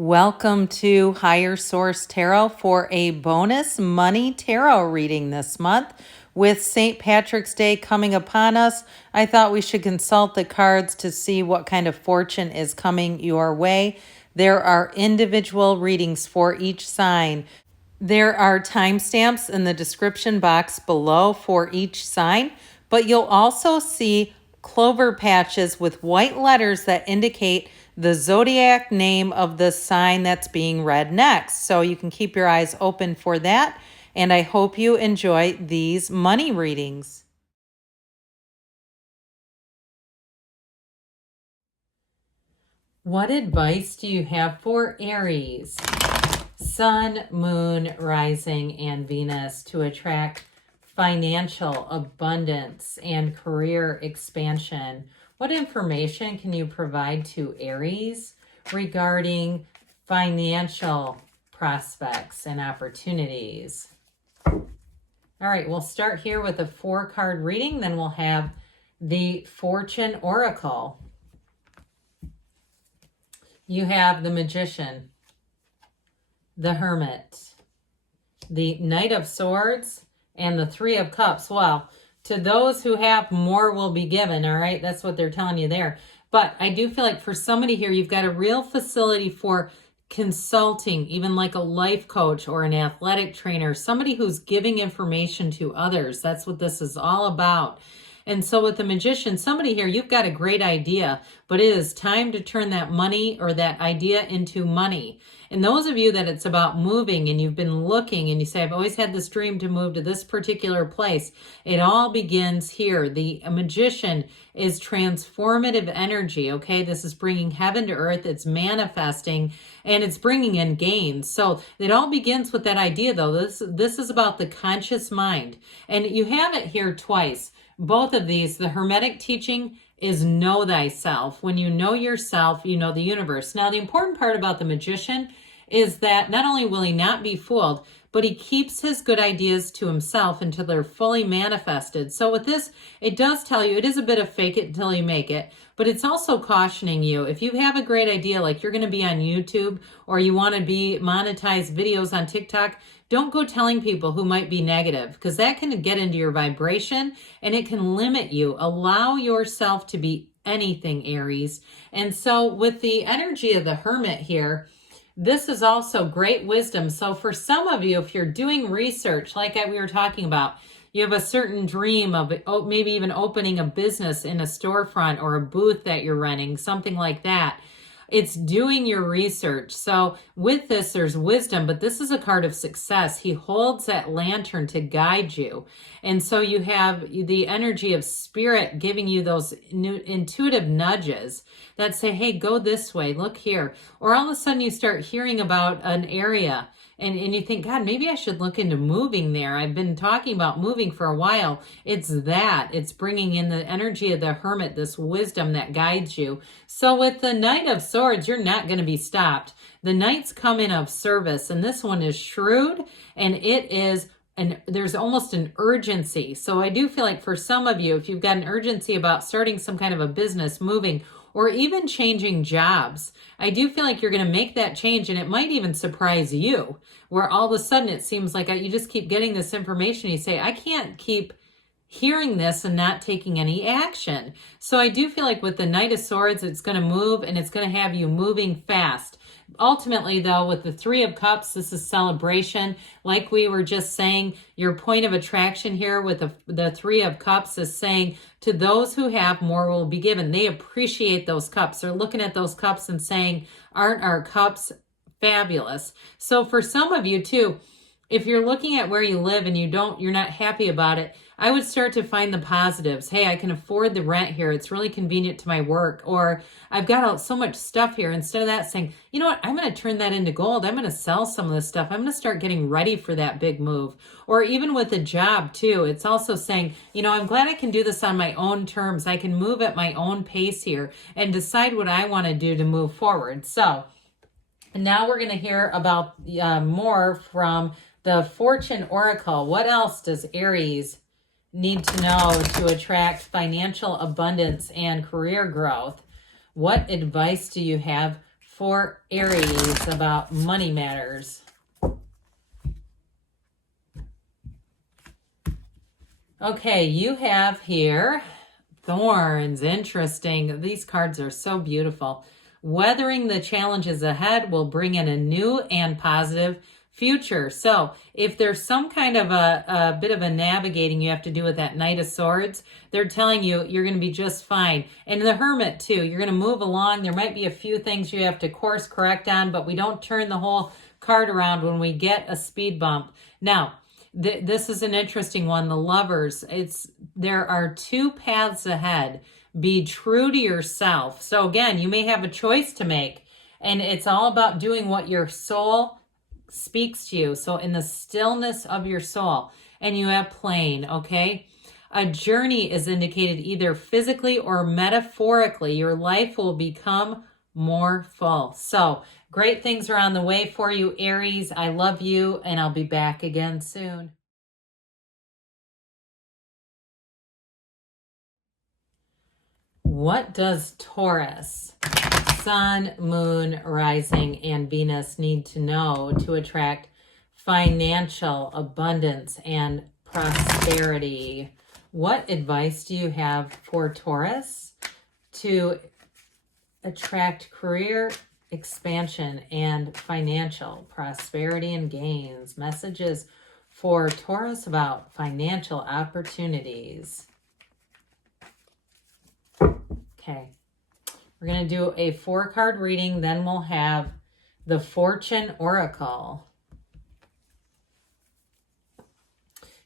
Welcome to Higher Source Tarot for a bonus money tarot reading this month. With St. Patrick's Day coming upon us, I thought we should consult the cards to see what kind of fortune is coming your way. There are individual readings for each sign. There are timestamps in the description box below for each sign, but you'll also see clover patches with white letters that indicate the zodiac name of the sign that's being read next. So you can keep your eyes open for that, and I hope you enjoy these money readings. What advice do you have for Aries? Sun, Moon, Rising, and Venus to attract financial abundance and career expansion. What information can you provide to Aries regarding financial prospects and opportunities? All right, we'll start here with a 4-card reading, then we'll have the Fortune Oracle. You have the Magician, the Hermit, the Knight of Swords, and the 3 of Cups. Well, to those who have, more will be given, all right? That's what they're telling you there. But I do feel like for somebody here, you've got a real facility for consulting, even like a life coach or an athletic trainer, somebody who's giving information to others. That's what this is all about. And so with the Magician, somebody here, you've got a great idea, but it is time to turn that money or that idea into money. And those of you that it's about moving and you've been looking and you say, I've always had this dream to move to this particular place, it all begins here. The Magician is transformative energy, okay? This is bringing heaven to earth. It's manifesting and it's bringing in gains. So it all begins with that idea, though. This is about the conscious mind. And you have it here twice. Both of these, the Hermetic teaching is know thyself. When you know yourself, you know the universe. Now, the important part about the Magician is that not only will he not be fooled, but he keeps his good ideas to himself until they're fully manifested. So with this, it does tell you, it is a bit of fake it until you make it, but it's also cautioning you. If you have a great idea, like you're going to be on YouTube or you want to be monetize videos on TikTok, don't go telling people who might be negative, because that can get into your vibration and it can limit you. Allow yourself to be anything, Aries. And so with the energy of the Hermit here, this is also great wisdom. So for some of you, if you're doing research, like we were talking about, you have a certain dream of maybe even opening a business in a storefront or a booth that you're running, something like that. It's doing your research. So with this, there's wisdom, but this is a card of success. He holds that lantern to guide you. And so you have the energy of spirit giving you those intuitive nudges that say, hey, go this way, look here. Or all of a sudden you start hearing about an area and you think, God, maybe I should look into moving there. I've been talking about moving for a while. It's that. It's bringing in the energy of the Hermit, this wisdom that guides you. So with the Knight of Swords, you're not going to be stopped. The Knights come in of service, and this one is shrewd, and it is there's almost an urgency. So I do feel like for some of you, if you've got an urgency about starting some kind of a business, moving, or even changing jobs, I do feel like you're going to make that change, and it might even surprise you, where all of a sudden it seems like you just keep getting this information. You say, I can't keep hearing this and not taking any action. So I do feel like with the Knight of Swords, it's going to move, and it's going to have you moving fast. Ultimately, though, with the 3 of Cups, this is celebration. Like we were just saying, your point of attraction here with the 3 of Cups is saying, to those who have, more will be given. They appreciate those cups. They're looking at those cups and saying, aren't our cups fabulous? So for some of you too, if you're looking at where you live and you're not happy about it, I would start to find the positives. Hey, I can afford the rent here. It's really convenient to my work. Or I've got so much stuff here. Instead of that, saying, you know what, I'm going to turn that into gold. I'm going to sell some of this stuff. I'm going to start getting ready for that big move. Or even with a job too, it's also saying, I'm glad I can do this on my own terms. I can move at my own pace here and decide what I want to do to move forward. So now we're going to hear about more from the Fortune Oracle. What else does Aries need to know to attract financial abundance and career growth? What advice do you have for Aries about money matters. Okay, you have here Thorns. Interesting. These cards are so beautiful. Weathering the challenges ahead will bring in a new and positive future. So if there's some kind of a bit of a navigating you have to do with that Knight of Swords, they're telling you you're going to be just fine. And the Hermit too, you're going to move along. There might be a few things you have to course correct on, but we don't turn the whole card around when we get a speed bump. Now, this is an interesting one. The Lovers, there are two paths ahead. Be true to yourself. So again, you may have a choice to make, and it's all about doing what your soul speaks to you. So in the stillness of your soul, and you have plain, okay? A journey is indicated either physically or metaphorically. Your life will become more full. So great things are on the way for you, Aries. I love you, and I'll be back again soon. What does Taurus, Sun, Moon, Rising, and Venus need to know to attract financial abundance and prosperity? What advice do you have for Taurus to attract career expansion and financial prosperity and gains? Messages for Taurus about financial opportunities. Okay, we're going to do a 4-card reading, then we'll have the Fortune Oracle.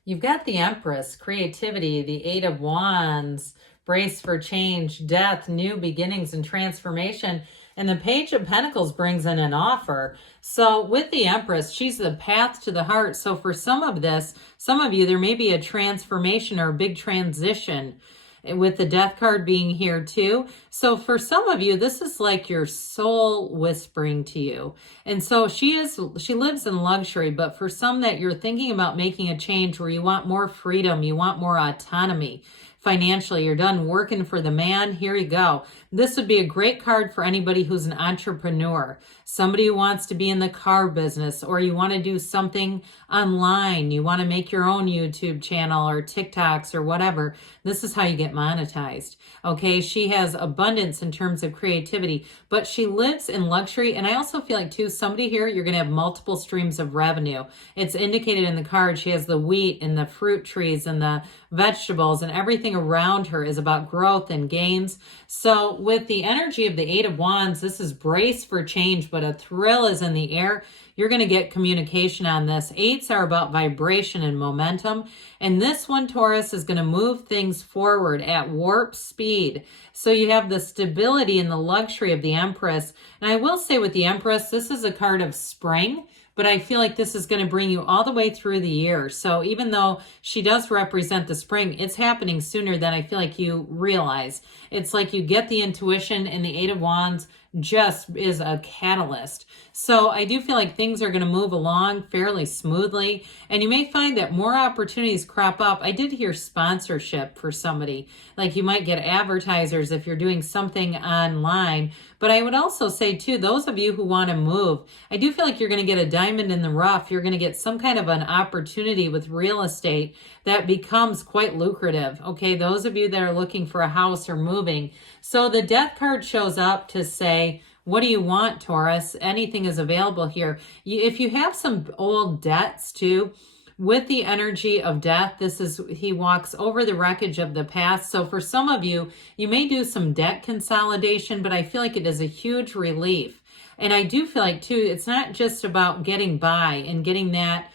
You've got the Empress, creativity, the 8 of Wands, brace for change, death, new beginnings, and transformation. And the Page of Pentacles brings in an offer. So with the Empress, she's the path to the heart. So for some of you, there may be a transformation or a big transition, with the Death card being here too. So for some of you, this is like your soul whispering to you. And so she lives in luxury, but for some that you're thinking about making a change where you want more freedom, you want more autonomy financially, you're done working for the man, here you go. This would be a great card for anybody who's an entrepreneur, somebody who wants to be in the car business, or you want to do something online, you want to make your own YouTube channel or TikToks or whatever. This is how you get monetized. Okay, she has abundance in terms of creativity, but she lives in luxury. And I also feel like too, somebody here, you're going to have multiple streams of revenue. It's indicated in the card. She has the wheat and the fruit trees and the vegetables, and everything around her is about growth and gains. So with the energy of the 8 of Wands, this is brace for change, but a thrill is in the air. You're going to get communication on this. 8s are about vibration and momentum. And this one, Taurus, is going to move things forward at warp speed. So you have the stability and the luxury of the Empress. And I will say with the Empress, this is a card of spring, but I feel like this is going to bring you all the way through the year. So even though she does represent the spring, it's happening sooner than I feel like you realize. It's like you get the intuition, and the 8 of Wands just is a catalyst. So I do feel like things are going to move along fairly smoothly, and you may find that more opportunities crop up. I did hear sponsorship for somebody, like you might get advertisers if you're doing something online. But I would also say too, those of you who want to move, I do feel like you're going to get a diamond in the rough. You're going to get some kind of an opportunity with real estate that becomes quite lucrative. Okay, those of you that are looking for a house or moving. So the Death card shows up to say, what do you want, Taurus? Anything is available here. If you have some old debts too, with the energy of death, he walks over the wreckage of the past. So for some of you, you may do some debt consolidation, but I feel like it is a huge relief. And I do feel like too, it's not just about getting by and getting that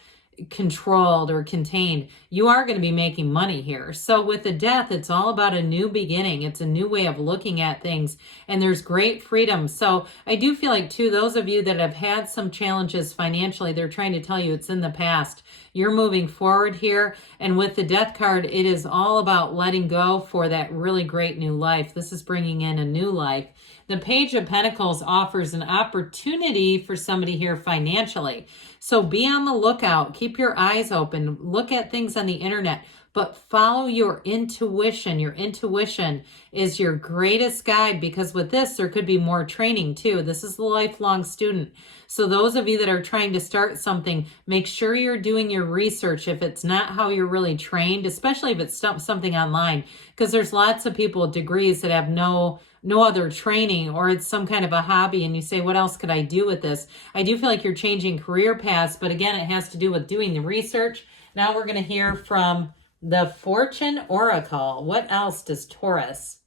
controlled or contained. You are going to be making money here. So with the death, it's all about a new beginning. It's a new way of looking at things, and there's great freedom. So I do feel like too, those of you that have had some challenges financially, they're trying to tell you it's in the past. You're moving forward here. And with the Death card, it is all about letting go for that really great new life. This is bringing in a new life. The Page of Pentacles offers an opportunity for somebody here financially. So be on the lookout. Keep your eyes open. Look at things on the internet, but follow your intuition. Your intuition is your greatest guide, because with this, there could be more training too. This is the lifelong student. So those of you that are trying to start something, make sure you're doing your research if it's not how you're really trained, especially if it's something online, because there's lots of people with degrees that have no other training, or it's some kind of a hobby and you say, what else could I do with this? I do feel like you're changing career paths, but again, it has to do with doing the research. Now we're going to hear from the Fortune Oracle. What else does Taurus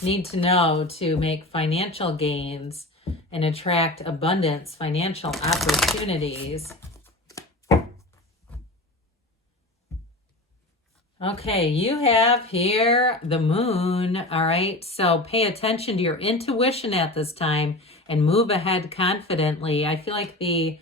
need to know to make financial gains and attract abundance, financial opportunities? Okay, you have here the moon, all right? So pay attention to your intuition at this time and move ahead confidently. I feel like the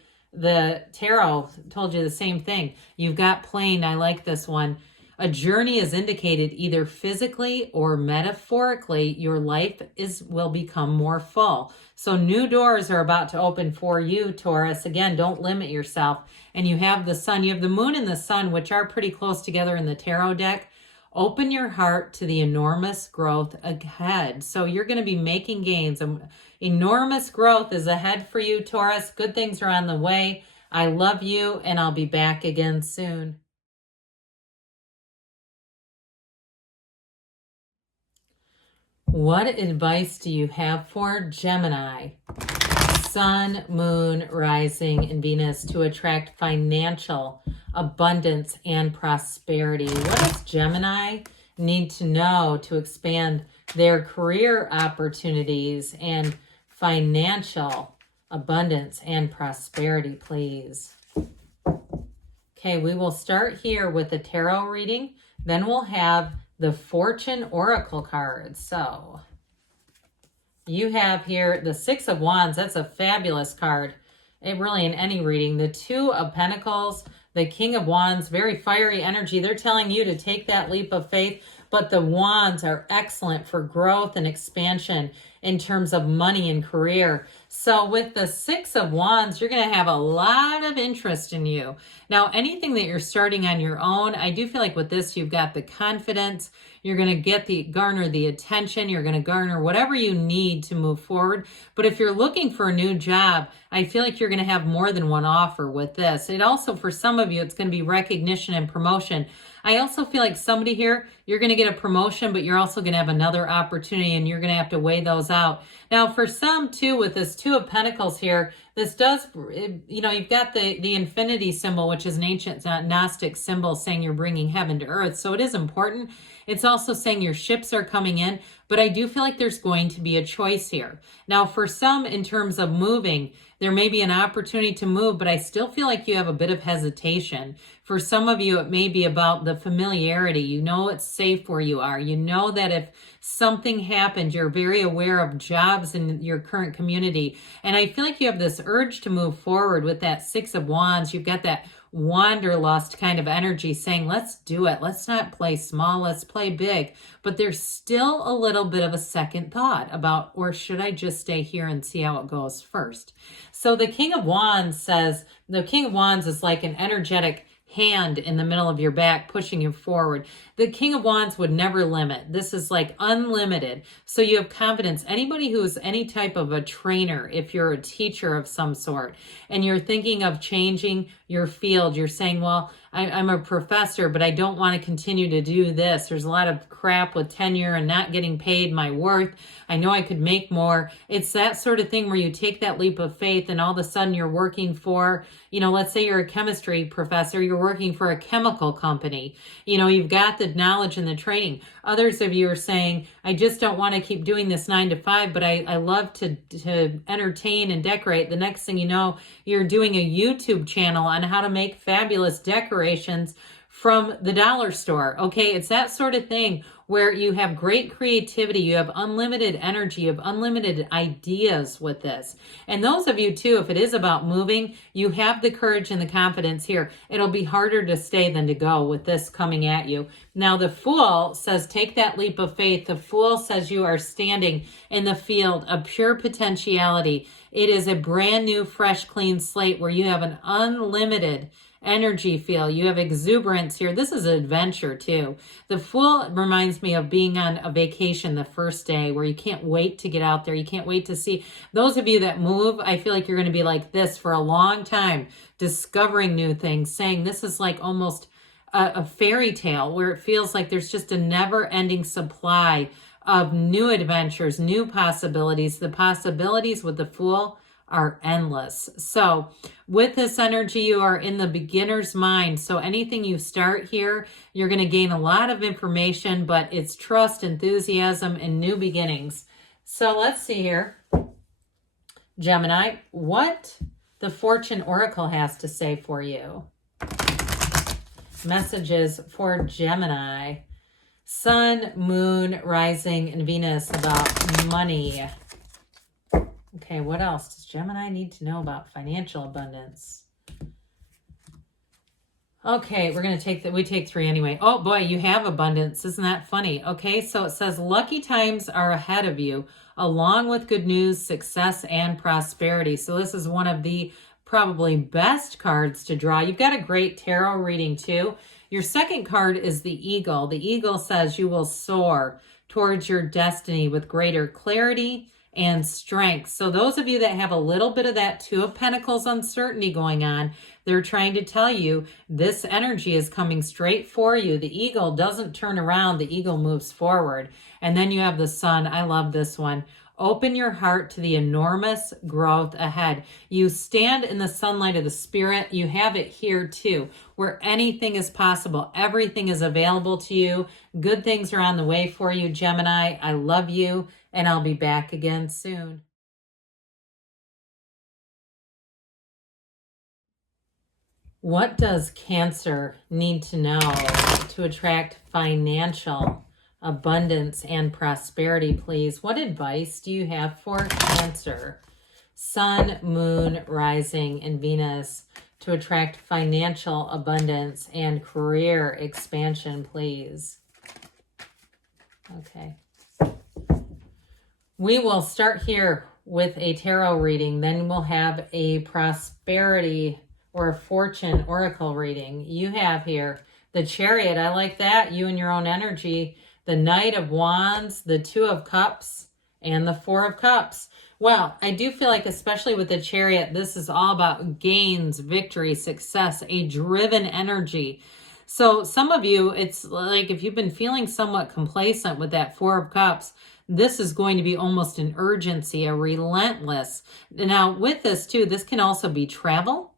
tarot told you the same thing. You've got plain, I like this one. A journey is indicated either physically or metaphorically. Your life will become more full. So new doors are about to open for you, Taurus. Again, don't limit yourself. And you have the sun. You have the moon and the sun, which are pretty close together in the tarot deck. Open your heart to the enormous growth ahead. So you're going to be making gains. Enormous growth is ahead for you, Taurus. Good things are on the way. I love you, and I'll be back again soon. What advice do you have for Gemini? Sun, moon, rising, and Venus to attract financial abundance and prosperity. What does Gemini need to know to expand their career opportunities and financial abundance and prosperity, please? Okay, we will start here with the tarot reading. Then we'll have the Fortune Oracle cards. So you have here the Six of Wands. That's a fabulous card. It really, in any reading. The Two of Pentacles, the King of Wands, very fiery energy. They're telling you to take that leap of faith, but the Wands are excellent for growth and expansion in terms of money and career. So with the Six of Wands, you're going to have a lot of interest in you. Now, anything that you're starting on your own, I do feel like with this, you've got the confidence. You're going to garner the attention. You're going to garner whatever you need to move forward. But if you're looking for a new job, I feel like you're going to have more than one offer with this. It also, for some of you, it's going to be recognition and promotion. I also feel like somebody here, you're going to get a promotion, but you're also going to have another opportunity, and you're going to have to weigh those out. Now, for some too, with this Two of Pentacles here, this does, you've got the infinity symbol, which is an ancient Gnostic symbol saying you're bringing heaven to earth. So it is important. It's also saying your ships are coming in, but I do feel like there's going to be a choice here. Now, for some, in terms of moving, there may be an opportunity to move, but I still feel like you have a bit of hesitation. For some of you, it may be about the familiarity. You know it's safe where you are. You know that if something happened, you're very aware of jobs in your current community. And I feel like you have this urge to move forward with that Six of Wands. You've got that wanderlust kind of energy saying, let's do it. Let's not play small. Let's play big. But there's still a little bit of a second thought about, or should I just stay here and see how it goes first? So the King of Wands says, the King of Wands is like an energetic hand in the middle of your back pushing you forward. The King of Wands would never limit. This is like unlimited. So you have confidence. Anybody who is any type of a trainer, if you're a teacher of some sort and you're thinking of changing your field, you're saying, well, I'm a professor, but I don't want to continue to do this. There's a lot of crap with tenure and not getting paid my worth. I know I could make more. It's that sort of thing where you take that leap of faith and all of a sudden you're working for, let's say you're a chemistry professor, you're working for a chemical company. You've got the knowledge and the training. Others of you are saying, I just don't want to keep doing this 9 to 5, but I love to entertain and decorate. The next thing you know, you're doing a YouTube channel on how to make fabulous decorations from the dollar store. Okay, it's that sort of thing where you have great creativity, you have unlimited energy, you have unlimited ideas with this. And those of you too, if it is about moving, you have the courage and the confidence here. It'll be harder to stay than to go with this coming at you. Now the Fool says, take that leap of faith. The Fool says you are standing in the field of pure potentiality. It is a brand new, fresh, clean slate where you have an unlimited energy feel. You have exuberance here. This is an adventure too. The Fool reminds me of being on a vacation the first day where you can't wait to get out there. You can't wait to see. Those of you that move, I feel like you're going to be like this for a long time, discovering new things, saying this is like almost a fairy tale where it feels like there's just a never-ending supply of new adventures, new possibilities. The possibilities with the Fool are endless. So with this energy, you are in the beginner's mind. So anything you start here, you're going to gain a lot of information, but it's trust, enthusiasm, and new beginnings. So let's see here, Gemini, what the Fortune Oracle has to say for you. Messages for Gemini. Sun, Moon, Rising, and Venus about money. Okay, what else does Gemini need to know about financial abundance? Okay, we're going to take we take 3 anyway. Oh boy, you have abundance. Isn't that funny? Okay, so it says lucky times are ahead of you, along with good news, success, and prosperity. So this is one of the probably best cards to draw. You've got a great tarot reading too. Your second card is the Eagle. The Eagle says you will soar towards your destiny with greater clarity and strength. So those of you that have a little bit of that Two of Pentacles uncertainty going on, they're trying to tell you this energy is coming straight for you. The Eagle doesn't turn around. The Eagle moves forward. And then you have the Sun. I love this one. Open your heart to the enormous growth ahead. You stand in the sunlight of the Spirit. You have it here too, where anything is possible. Everything is available to you. Good things are on the way for you, Gemini. I love you, and I'll be back again soon. What does Cancer need to know to attract financial abundance and prosperity, please? What advice do you have for Cancer? Sun, Moon, Rising, and Venus to attract financial abundance and career expansion, please. Okay. We will start here with a tarot reading. Then we'll have a prosperity or a fortune oracle reading. You have here the Chariot. I like that. You and your own energy. The Knight of Wands, the Two of Cups, and the Four of Cups. Well, I do feel like, especially with the Chariot, this is all about gains, victory, success, a driven energy. So some of you, it's like if you've been feeling somewhat complacent with that Four of Cups, this is going to be almost an urgency, a relentless. Now with this too, this can also be travel.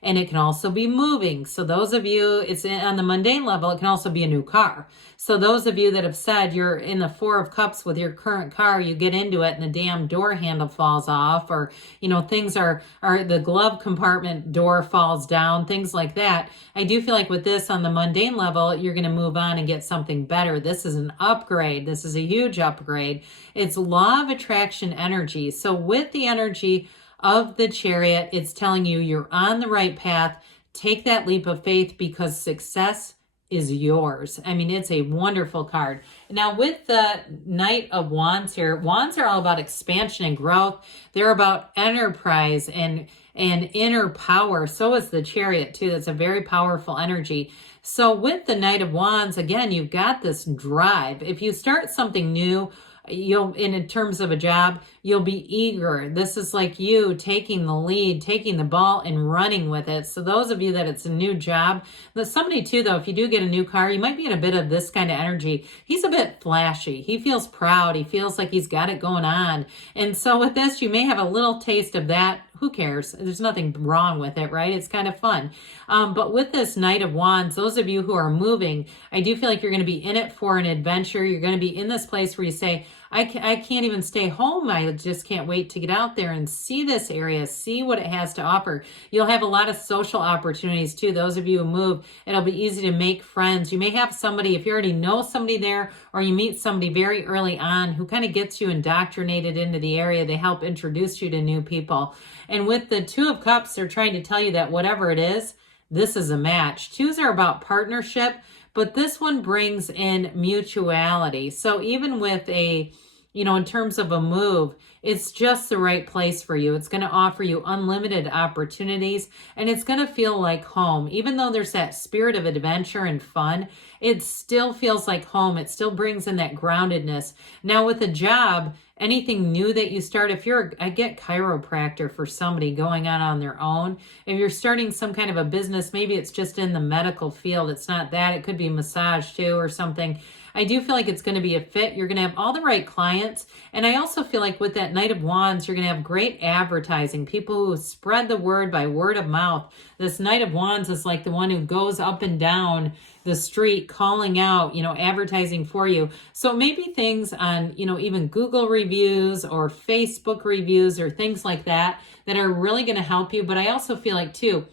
And it can also be moving. So those of you, it's on the mundane level, it can also be a new car. So those of you that have said you're in the Four of Cups with your current car, you get into it and the damn door handle falls off, or, you know, things are the glove compartment door falls down, things like that. I do feel like with this on the mundane level, you're going to move on and get something better. This is an upgrade. This is a huge upgrade. It's law of attraction energy. So with the energy of the Chariot, it's telling you you're on the right path. Take that leap of faith because success is yours. I mean, it's a wonderful card. Now with the Knight of Wands here, Wands are all about expansion and growth. They're about enterprise and inner power. So is the Chariot too. That's a very powerful energy. So with the Knight of Wands, again, you've got this drive. If you start something new, you'll, in terms of a job, you'll be eager. This is like you taking the lead, taking the ball and running with it. So those of you that it's a new job, but somebody too, though, if you do get a new car, you might be in a bit of this kind of energy. He's a bit flashy. He feels proud. He feels like he's got it going on. And so with this, you may have a little taste of that. Who cares? There's nothing wrong with it, right? It's kind of fun. But with this Knight of Wands, those of you who are moving, I do feel like you're going to be in it for an adventure. You're going to be in this place where you say, I can't even stay home. I just can't wait to get out there and see this area, see what it has to offer. You'll have a lot of social opportunities too. Those of you who move, it'll be easy to make friends. You may have somebody, if you already know somebody there, or you meet somebody very early on who kind of gets you indoctrinated into the area. They help introduce you to new people. And with the Two of Cups, they're trying to tell you that whatever it is, this is a match. Twos are about partnership, but this one brings in mutuality. So even with a, in terms of a move, it's just the right place for you. It's going to offer you unlimited opportunities, and it's going to feel like home. Even though there's that spirit of adventure and fun, it still feels like home. It still brings in that groundedness. Now with a job, anything new that you start, I get chiropractor for somebody going on their own. If you're starting some kind of a business, maybe it's just in the medical field. It's not that. It could be massage too or something. I do feel like it's going to be a fit. You're going to have all the right clients. And I also feel like with that Knight of Wands, you're going to have great advertising. People who spread the word by word of mouth. This Knight of Wands is like the one who goes up and down the street calling out, advertising for you. So maybe things on, even Google reviews or Facebook reviews or things like that are really going to help you. But I also feel like too,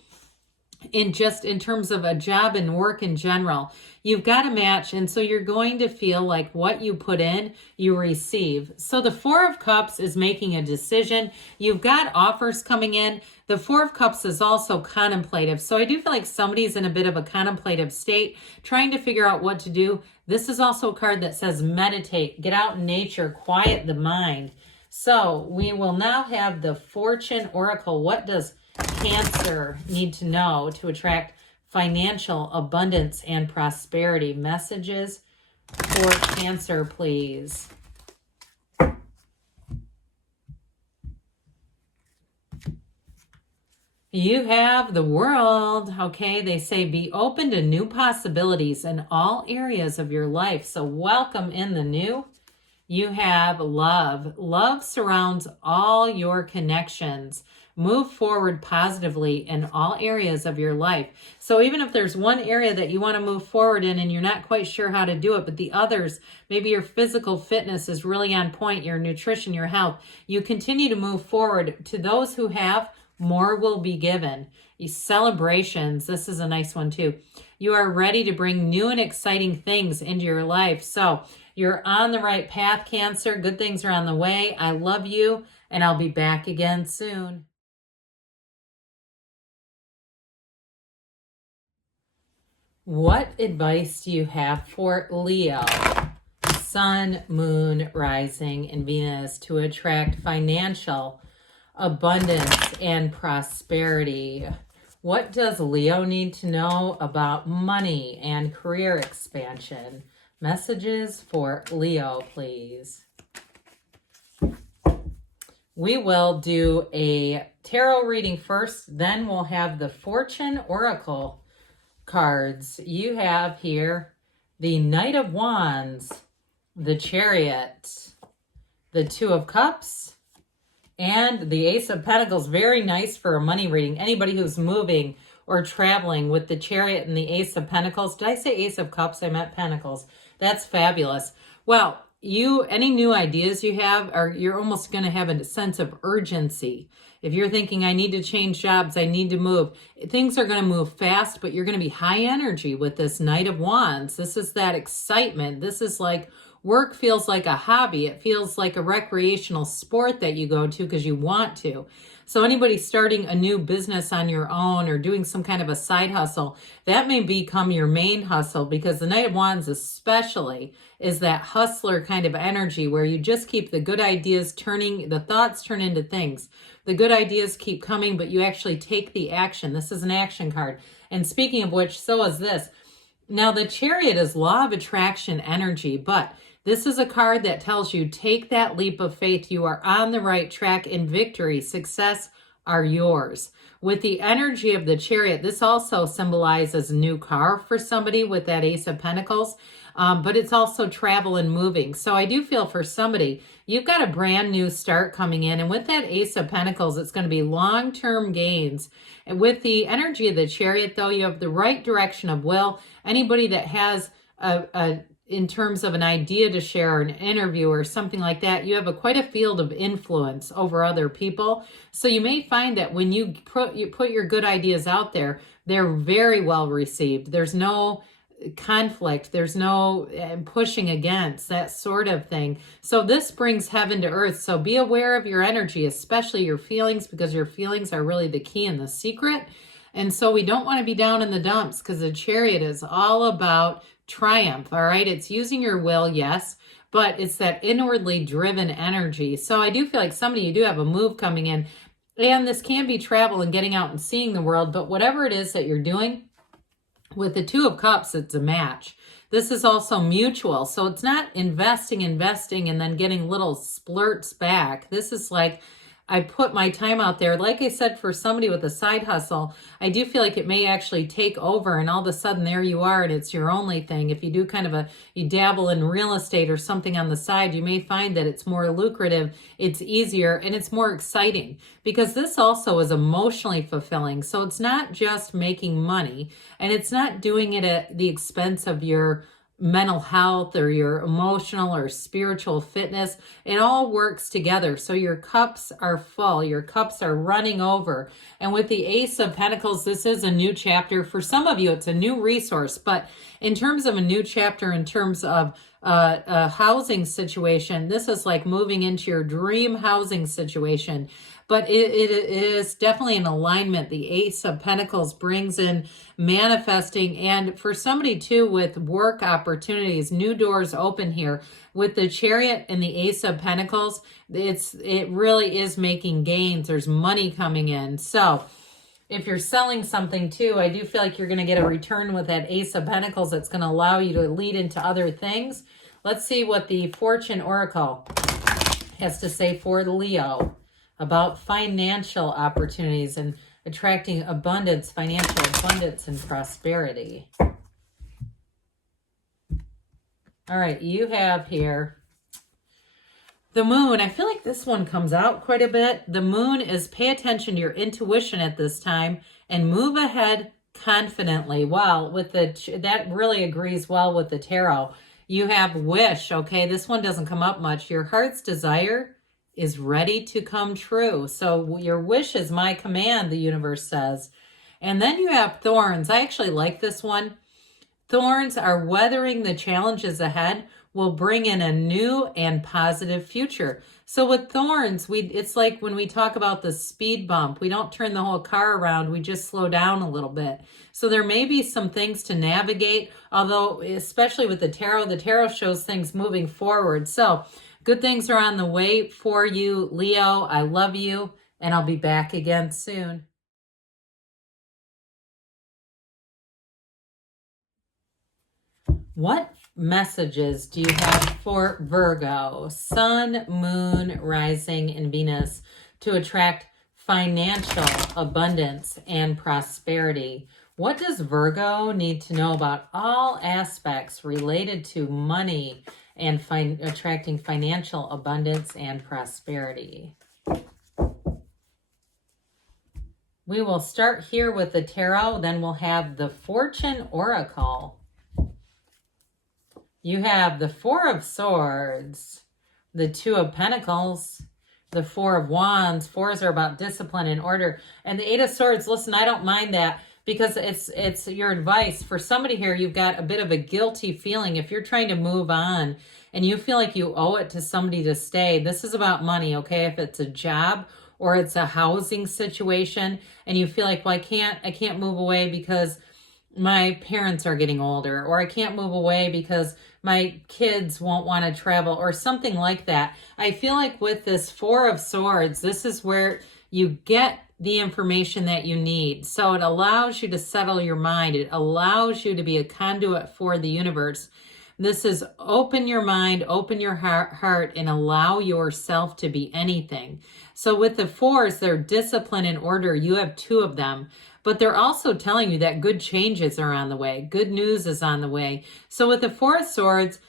in terms of a job and work in general, you've got a match. And so you're going to feel like what you put in, you receive. So the Four of Cups is making a decision. You've got offers coming in. The Four of Cups is also contemplative. So I do feel like somebody's in a bit of a contemplative state, trying to figure out what to do. This is also a card that says meditate, get out in nature, quiet the mind. So we will now have the Fortune Oracle. What does Cancer need to know to attract financial abundance and prosperity? Messages for Cancer, please. You have the World. Okay, they say be open to new possibilities in all areas of your life. So welcome in the new. You have Love. Love surrounds all your connections. Move forward positively in all areas of your life. So even if there's one area that you want to move forward in and you're not quite sure how to do it, but the others, maybe your physical fitness is really on point, your nutrition, your health, you continue to move forward. To those who have, more will be given. Celebrations, this is a nice one too. You are ready to bring new and exciting things into your life. So you're on the right path, Cancer. Good things are on the way. I love you, and I'll be back again soon. What advice do you have for Leo, Sun, Moon, Rising, and Venus to attract financial abundance and prosperity? What does Leo need to know about money and career expansion? Messages for Leo, please. We will do a tarot reading first, then we'll have the Fortune Oracle cards. You have here the Knight of Wands, the Chariot, the Two of Cups, and the Ace of Pentacles. Very nice for a money reading. Anybody who's moving or traveling with the Chariot and the Ace of Pentacles. Did I say Ace of Cups? I meant Pentacles. That's fabulous. Well, any new ideas you have, you're almost going to have a sense of urgency. If you're thinking, I need to change jobs, I need to move, things are going to move fast, but you're going to be high energy with this Knight of Wands. This is that excitement. This is like work feels like a hobby. It feels like a recreational sport that you go to because you want to. So anybody starting a new business on your own or doing some kind of a side hustle, that may become your main hustle, because the Knight of Wands especially is that hustler kind of energy where you just keep the good ideas turning, the thoughts turn into things. The good ideas keep coming, but you actually take the action. This is an action card. And speaking of which, so is this. Now, the Chariot is law of attraction energy, but this is a card that tells you take that leap of faith. You are on the right track, and victory, success are yours. With the energy of the Chariot, this also symbolizes a new car for somebody with that Ace of Pentacles, but it's also travel and moving. So I do feel for somebody, you've got a brand new start coming in, and with that Ace of Pentacles, it's going to be long-term gains. And with the energy of the Chariot, though, you have the right direction of will. Anybody that has a in terms of an idea to share, an interview or something like that, you have quite a field of influence over other people. So you may find that when you put your good ideas out there, they're very well received. There's no conflict, there's no pushing against, that sort of thing. So this brings heaven to earth. So be aware of your energy, especially your feelings, because your feelings are really the key and the secret. And so we don't want to be down in the dumps, because the Chariot is all about triumph. All right, it's using your will, yes, but it's that inwardly driven energy. So I do feel like somebody, you do have a move coming in, and this can be travel and getting out and seeing the world. But whatever it is that you're doing, with the Two of Cups, it's a match. This is also mutual. So it's not investing, and then getting little splurts back. This is like, I put my time out there. Like I said, for somebody with a side hustle, I do feel like it may actually take over, and all of a sudden there you are, and it's your only thing. If you do kind of you dabble in real estate or something on the side, you may find that it's more lucrative, it's easier, and it's more exciting, because this also is emotionally fulfilling. So it's not just making money, and it's not doing it at the expense of your mental health or your emotional or spiritual fitness. It all works together. So your cups are full, your cups are running over. And with the Ace of Pentacles, this is a new chapter. For some of you, it's a new resource, but in terms of a new chapter, in terms of a housing situation, this is like moving into your dream housing situation. But it is definitely an alignment. The Ace of Pentacles brings in manifesting, and for somebody too with work opportunities, new doors open here. With the Chariot and the Ace of Pentacles, it really is making gains. There's money coming in. So if you're selling something too, I do feel like you're going to get a return with that Ace of Pentacles that's going to allow you to lead into other things. Let's see what the Fortune Oracle has to say for Leo about financial opportunities and attracting abundance, financial abundance and prosperity. All right, you have here the Moon. I feel like this one comes out quite a bit. The Moon is pay attention to your intuition at this time and move ahead confidently. Well, with that really agrees well with the tarot. You have wish, okay? This one doesn't come up much. Your heart's desire is ready to come true. So your wish is my command, the universe says. And then you have thorns. I actually like this one. Thorns are weathering the challenges ahead will bring in a new and positive future. So with thorns, it's like when we talk about the speed bump, we don't turn the whole car around, we just slow down a little bit. So there may be some things to navigate, although especially with the tarot shows things moving forward. So good things are on the way for you, Leo. I love you, and I'll be back again soon. What messages do you have for Virgo, Sun, Moon, Rising, and Venus to attract financial abundance and prosperity? What does Virgo need to know about all aspects related to money and attracting financial abundance and prosperity? We will start here with the tarot, then we'll have the Fortune Oracle. You have the Four of Swords, the Two of Pentacles, the Four of Wands. Fours are about discipline and order. And the Eight of Swords, listen, I don't mind that because it's your advice. For somebody here, you've got a bit of a guilty feeling. If you're trying to move on and you feel like you owe it to somebody to stay, this is about money, okay? If it's a job or it's a housing situation and you feel like, well, I can't move away because my parents are getting older, or I can't move away because my kids won't want to travel, or something like that. I feel like with this Four of Swords, this is where you get the information that you need. So it allows you to settle your mind. It allows you to be a conduit for the universe. This is open your mind, open your heart, and allow yourself to be anything. So with the fours, they're discipline and order. You have two of them. But they're also telling you that good changes are on the way. Good news is on the way. So with the Four of Swords,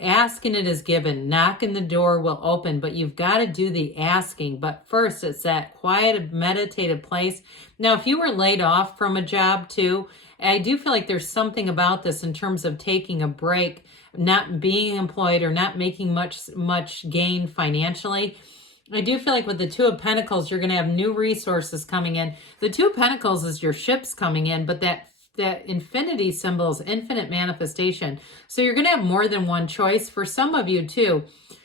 asking it is given. Knocking the door will open, but you've got to do the asking. But first, it's that quiet, meditative place. Now, if you were laid off from a job too, I do feel like there's something about this in terms of taking a break. not being employed or not making much gain financially. I do feel like with the Two of Pentacles, you're going to have new resources coming in. The Two of Pentacles is your ships coming in, but that infinity symbol is infinite manifestation. So you're going to have more than one choice. For some of you too,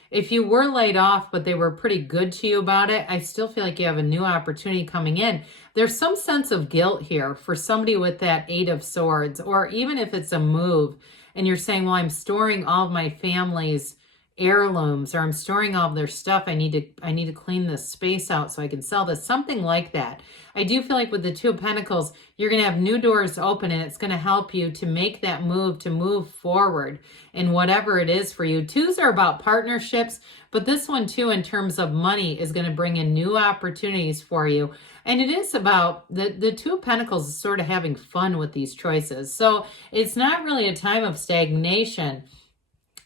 if you were laid off, but they were pretty good to you about it, I still feel like you have a new opportunity coming in. There's some sense of guilt here for somebody with that Eight of Swords, or even if it's a move and you're saying, well, I'm storing all of my family's heirlooms, or I'm storing all of their stuff. I need to clean this space out so I can sell this, something like that. I do feel like with the Two of Pentacles, you're going to have new doors open, and it's going to help you to make that move, to move forward in whatever it is for you. Twos are about partnerships, but this one too, in terms of money, is going to bring in new opportunities for you. And it is about the Two of Pentacles is sort of having fun with these choices. So it's not really a time of stagnation.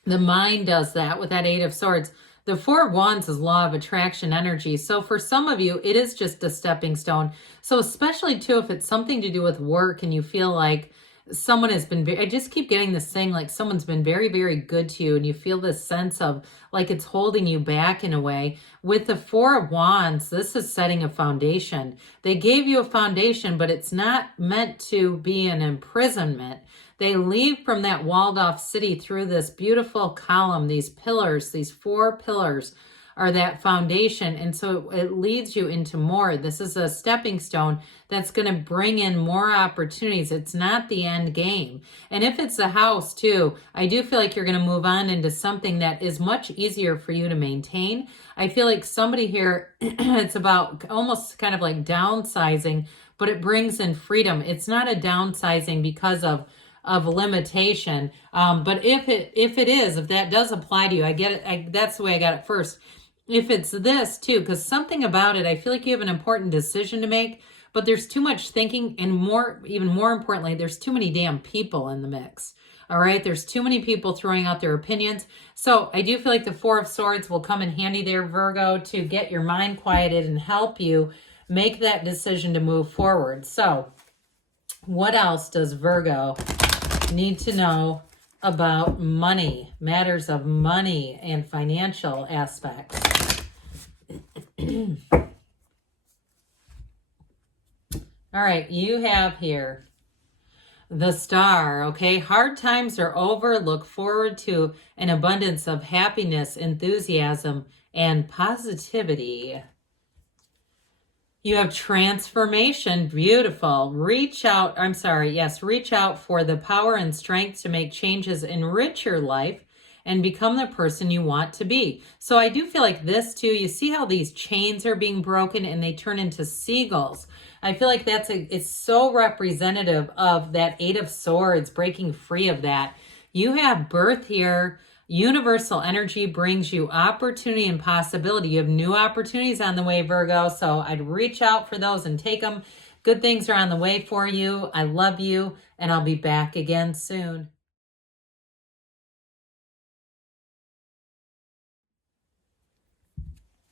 The mind does that with that Eight of Swords. The Four of Wands is law of attraction energy. So for some of you, it is just a stepping stone. So especially too, if it's something to do with work and you feel like someone has been, I just keep getting this thing like someone's been very, very good to you, and you feel this sense of like it's holding you back in a way. With the Four of Wands, this is setting a foundation. They gave you a foundation, but it's not meant to be an imprisonment. They leave from that walled off city through this beautiful column, these pillars, these 4 pillars are that foundation. And so it leads you into more. This is a stepping stone that's going to bring in more opportunities. It's not the end game. And if it's a house too, I do feel like you're going to move on into something that is much easier for you to maintain. I feel like somebody here, it's about almost kind of like downsizing, but it brings in freedom. It's not a downsizing because of limitation. But if that does apply to you, I get it. That's the way I got it first. If it's this too, because something about it, I feel like you have an important decision to make, but there's too much thinking, and even more importantly, there's too many damn people in the mix. All right. There's too many people throwing out their opinions. So I do feel like the Four of Swords will come in handy there, Virgo, to get your mind quieted and help you make that decision to move forward. So what else does Virgo need to know about money, matters of money and financial aspects? All right, you have here the Star, okay? Hard times are over. Look forward to an abundance of happiness, enthusiasm, and positivity. You have transformation. Beautiful. Reach out for the power and strength to make changes, enrich your life, and become the person you want to be. So I do feel like this too, you see how these chains are being broken and they turn into seagulls. I feel like it's so representative of that Eight of Swords, breaking free of that. You have birth here. Universal energy brings you opportunity and possibility. You have new opportunities on the way, Virgo. So I'd reach out for those and take them. Good things are on the way for you. I love you, and I'll be back again soon.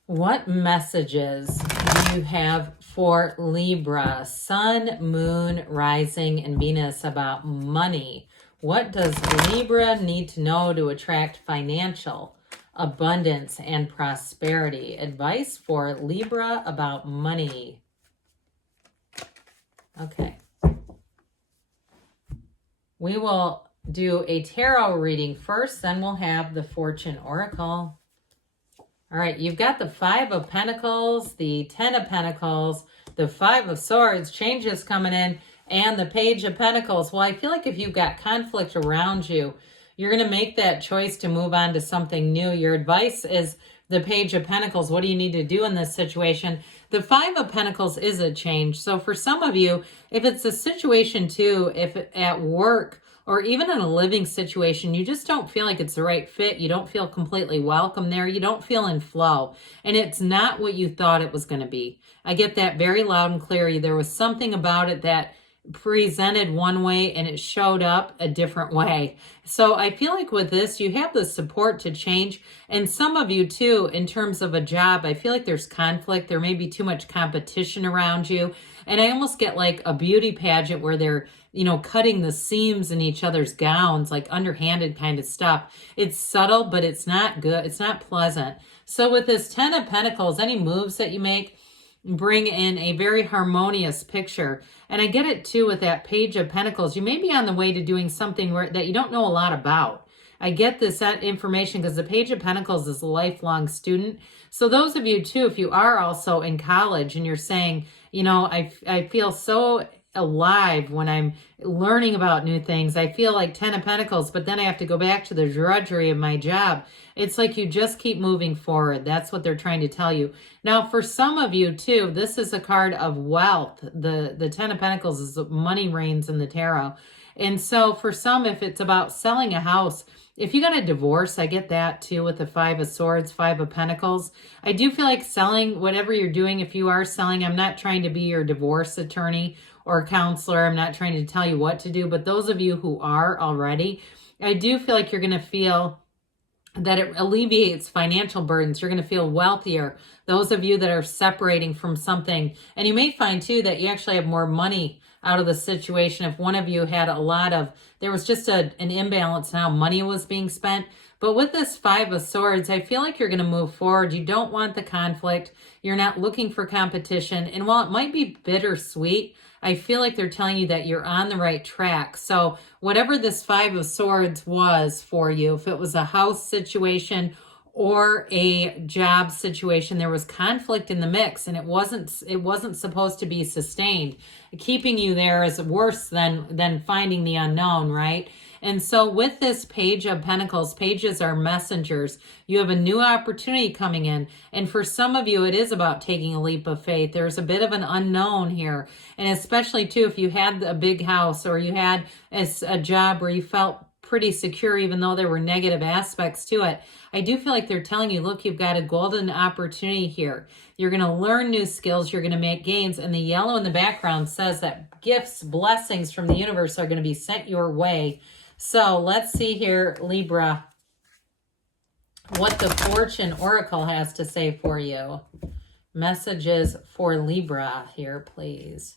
What messages do you have for Libra, Sun, Moon, Rising, and Venus about money? What does Libra need to know to attract financial abundance and prosperity? Advice for Libra about money. Okay. We will do a tarot reading first, then we'll have the Fortune Oracle. All right, you've got the Five of Pentacles, the Ten of Pentacles, the Five of Swords, changes coming in, and the Page of Pentacles. Well, I feel like if you've got conflict around you, you're going to make that choice to move on to something new. Your advice is the Page of Pentacles. What do you need to do in this situation? The Five of Pentacles is a change. So for some of you, if it's a situation too, if at work, or even in a living situation, you just don't feel like it's the right fit. You don't feel completely welcome there. You don't feel in flow. And it's not what you thought it was going to be. I get that very loud and clear. There was something about it that presented one way and it showed up a different way. So I feel like with this, you have the support to change. And some of you too, in terms of a job, I feel like there's conflict. There may be too much competition around you. And I almost get like a beauty pageant where they're, you know, cutting the seams in each other's gowns, like underhanded kind of stuff. It's subtle, but it's not good. It's not pleasant. So with this 10 of Pentacles, any moves that you make bring in a very harmonious picture. And I get it too with that Page of Pentacles. You may be on the way to doing something that you don't know a lot about. I get this information because the Page of Pentacles is a lifelong student. So those of you too, if you are also in college and you're saying, you know, I feel so alive when I'm learning about new things. I feel like 10 of Pentacles, but then I have to go back to the drudgery of my job. It's like you just keep moving forward. That's what they're trying to tell you. Now, for some of you too, this is a card of wealth. The 10 of Pentacles is money reigns in the tarot. And so for some, if it's about selling a house, if you got a divorce, I get that too with the 5 of Swords, 5 of Pentacles. I do feel like selling whatever you're doing. If you are selling, I'm not trying to be your divorce attorney or counselor. I'm not trying to tell you what to do. But those of you who are already, I do feel like you're going to feel that it alleviates financial burdens. You're going to feel wealthier. Those of you that are separating from something. And you may find too that you actually have more money out of the situation. If one of you had a lot of, there was just an imbalance in how money was being spent. But with this 5 of Swords, I feel like you're going to move forward. You don't want the conflict. You're not looking for competition. And while it might be bittersweet, I feel like they're telling you that you're on the right track. So whatever this 5 of Swords was for you, if it was a house situation or a job situation, there was conflict in the mix and it wasn't supposed to be sustained. Keeping you there is worse than finding the unknown, right? And so with this Page of Pentacles, pages are messengers. You have a new opportunity coming in. And for some of you, it is about taking a leap of faith. There's a bit of an unknown here. And especially too, if you had a big house or you had a job where you felt pretty secure, even though there were negative aspects to it, I do feel like they're telling you, look, you've got a golden opportunity here. You're going to learn new skills. You're going to make gains. And the yellow in the background says that gifts, blessings from the universe are going to be sent your way. So let's see here, Libra, what the Fortune Oracle has to say for you. Messages for Libra here, please.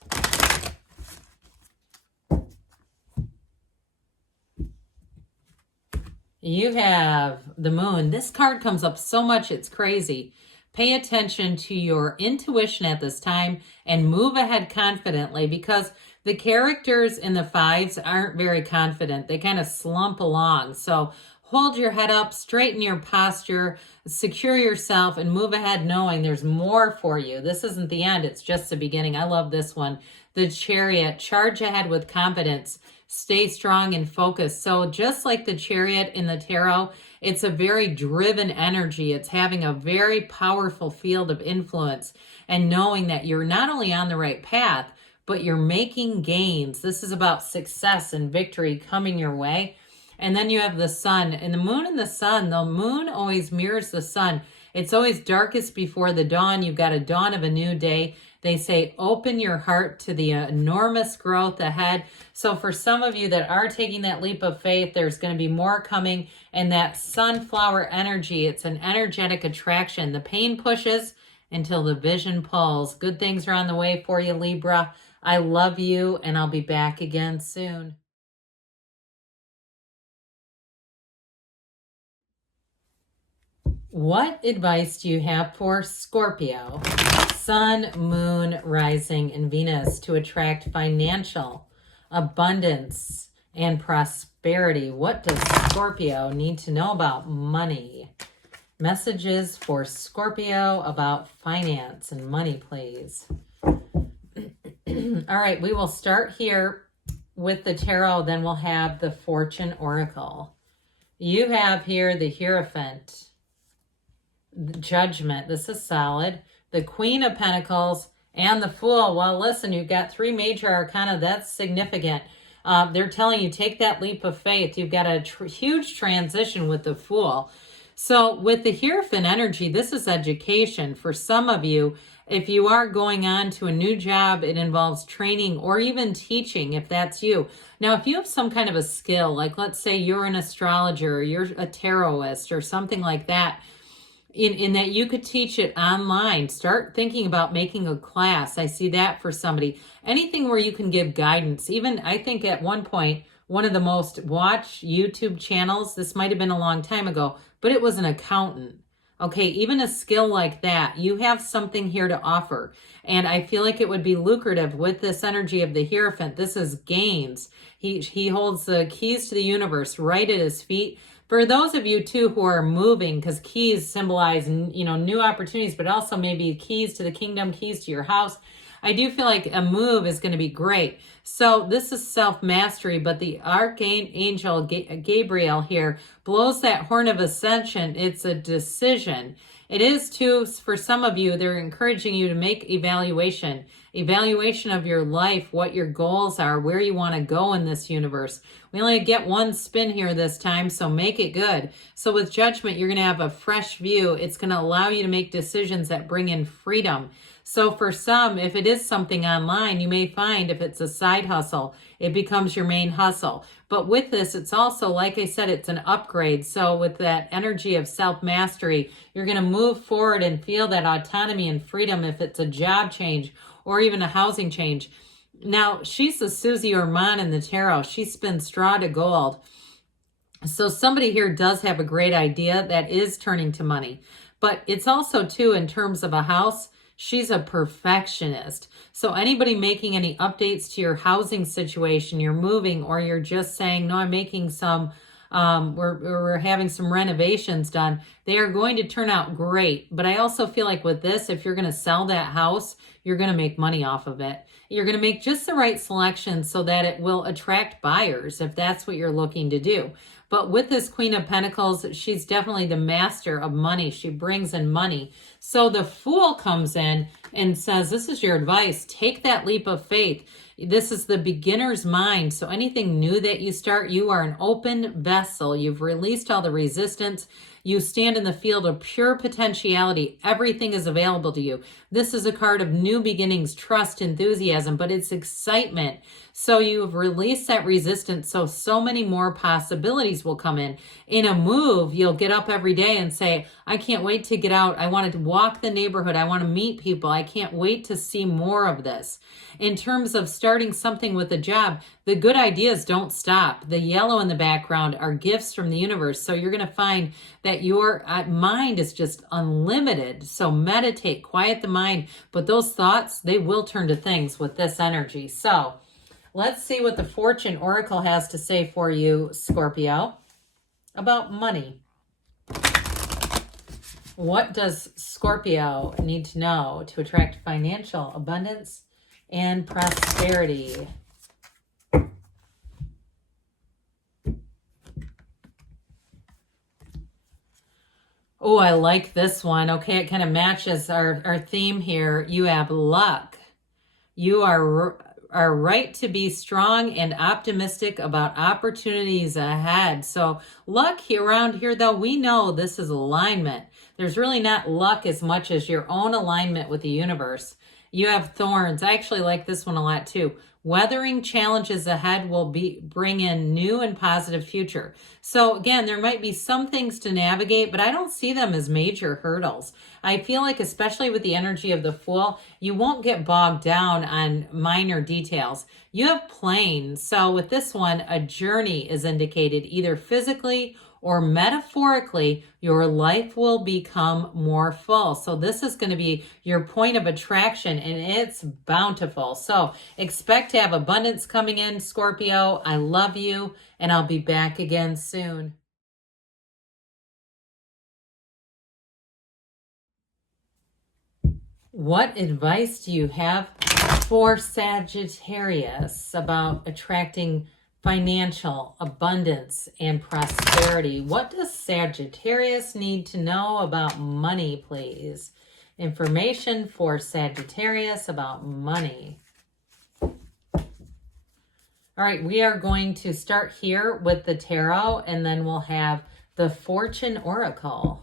You have the Moon. This card comes up so much, it's crazy. Pay attention to your intuition at this time and move ahead confidently, because the characters in the 5s aren't very confident. They kind of slump along. So hold your head up, straighten your posture, secure yourself, and move ahead knowing there's more for you. This isn't the end. It's just the beginning. I love this one. The Chariot. Charge ahead with confidence. Stay strong and focused. So just like the Chariot in the tarot, it's a very driven energy. It's having a very powerful field of influence and knowing that you're not only on the right path, but you're making gains. This is about success and victory coming your way. And then you have the Sun. And the Moon and the Sun, the Moon always mirrors the Sun. It's always darkest before the dawn. You've got a dawn of a new day. They say, open your heart to the enormous growth ahead. So for some of you that are taking that leap of faith, there's going to be more coming. And that sunflower energy, it's an energetic attraction. The pain pushes until the vision pulls. Good things are on the way for you, Libra. I love you, and I'll be back again soon. What advice do you have for Scorpio, Sun, Moon, Rising, and Venus to attract financial abundance and prosperity? What does Scorpio need to know about money? Messages for Scorpio about finance and money, please. All right, we will start here with the tarot, then we'll have the Fortune Oracle. You have here the Hierophant, the Judgment. This is solid. The Queen of Pentacles and the Fool. Well, listen, you've got 3 major arcana. That's significant. They're telling you, take that leap of faith. You've got a huge transition with the Fool. So with the Hierophant energy, this is education. For some of you, if you are going on to a new job, it involves training or even teaching, if that's you. Now, if you have some kind of a skill, like let's say you're an astrologer, or you're a tarotist or something like that, in that you could teach it online. Start thinking about making a class. I see that for somebody. Anything where you can give guidance. Even, I think at one point, one of the most watched YouTube channels, this might have been a long time ago, but it was an accountant. Okay, even a skill like that, you have something here to offer. And I feel like it would be lucrative with this energy of the Hierophant. This is gains. He holds the keys to the universe right at his feet. For those of you too who are moving, because keys symbolize, new opportunities, but also maybe keys to the kingdom, keys to your house. I do feel like a move is going to be great. So this is self-mastery, but the Archangel Gabriel here blows that horn of ascension. It's a decision. It is too, for some of you, they're encouraging you to make evaluation of your life, what your goals are, where you want to go in this universe. We only get one spin here this time, so make it good. So with Judgment, you're going to have a fresh view. It's going to allow you to make decisions that bring in freedom. So for some, if it is something online, you may find if it's a side hustle, it becomes your main hustle. But with this, it's also, like I said, it's an upgrade. So with that energy of self-mastery, you're going to move forward and feel that autonomy and freedom if it's a job change or even a housing change. Now, she's the Susie Orman in the tarot. She spins straw to gold. So somebody here does have a great idea that is turning to money. But it's also, too, in terms of a house, she's a perfectionist. So anybody making any updates to your housing situation, you're moving, or you're just saying, no, I'm making some, we're having some renovations done, they are going to turn out great. But I also feel like with this, if you're going to sell that house, you're going to make money off of it. You're going to make just the right selection so that it will attract buyers if that's what you're looking to do. But with this Queen of Pentacles, she's definitely the master of money. She brings in money. So the Fool comes in and says, this is your advice. Take that leap of faith. This is the beginner's mind. So anything new that you start, you are an open vessel. You've released all the resistance. You stand in the field of pure potentiality. Everything is available to you. This is a card of new beginnings, trust, enthusiasm, but it's excitement. So you've released that resistance. So many more possibilities will come in. In a move, you'll get up every day and say, I can't wait to get out. I want to walk the neighborhood. I want to meet people. I can't wait to see more of this. In terms of starting something with a job, the good ideas don't stop. The yellow in the background are gifts from the universe. So you're going to find that your mind is just unlimited. So meditate, quiet the mind. But those thoughts, they will turn to things with this energy. So let's see what the Fortune Oracle has to say for you, Scorpio, about money. What does Scorpio need to know to attract financial abundance and prosperity? Oh, I like this one. Okay, it kind of matches our theme here. You have luck. You are right to be strong and optimistic about opportunities ahead. So luck around here, though, we know this is alignment. There's really not luck as much as your own alignment with the universe. You have thorns. I actually like this one a lot too. Weathering challenges ahead will bring in new and positive future. So again, there might be some things to navigate, but I don't see them as major hurdles. I feel like, especially with the energy of the Fool, you won't get bogged down on minor details. You have planes. So with this one, a journey is indicated, either physically or metaphorically. Your life will become more full. So this is going to be your point of attraction, and it's bountiful. So expect to have abundance coming in, Scorpio. I love you, and I'll be back again soon. What advice do you have for Sagittarius about attracting financial abundance and prosperity? What does Sagittarius need to know about money, please? Information for Sagittarius about money. All right, we are going to start here with the tarot, and then we'll have the Fortune Oracle.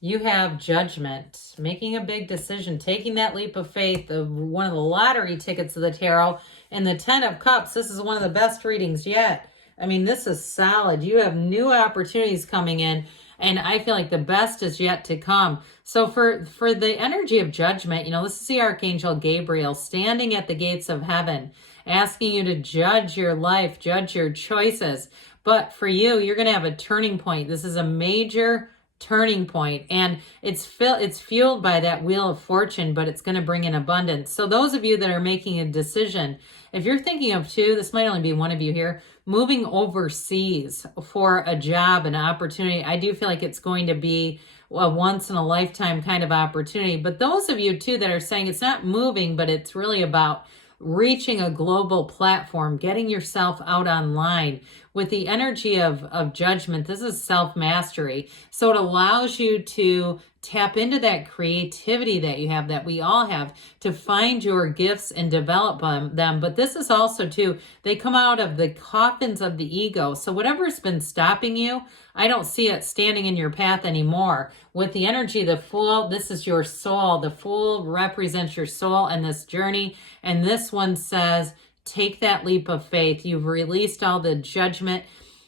You have Judgment, making a big decision, taking that leap of faith of one of the lottery tickets of the tarot. And the 10 of Cups, this is one of the best readings yet. I mean, this is solid. You have new opportunities coming in. And I feel like the best is yet to come. So for the energy of judgment, you know, this is the Archangel Gabriel standing at the gates of heaven, asking you to judge your life, judge your choices. But for you, you're going to have a turning point. This is a major turning point, and it's fueled by that wheel of fortune, but it's going to bring in abundance. So those of you that are making a decision, if you're thinking of this might only be one of you here, moving overseas for a job, an opportunity, I do feel like it's going to be a once in a lifetime kind of opportunity. But those of you too that are saying it's not moving, but it's really about reaching a global platform, getting yourself out online with the energy of judgment. This is self-mastery. So it allows you to tap into that creativity that you have, that we all have, to find your gifts and develop them. But this is also too, they come out of the coffins of the ego. So whatever's been stopping you, I don't see it standing in your path anymore. With the energy of the Fool, this is your soul. The Fool represents your soul and this journey. And this one says, take that leap of faith. You've released all the judgment.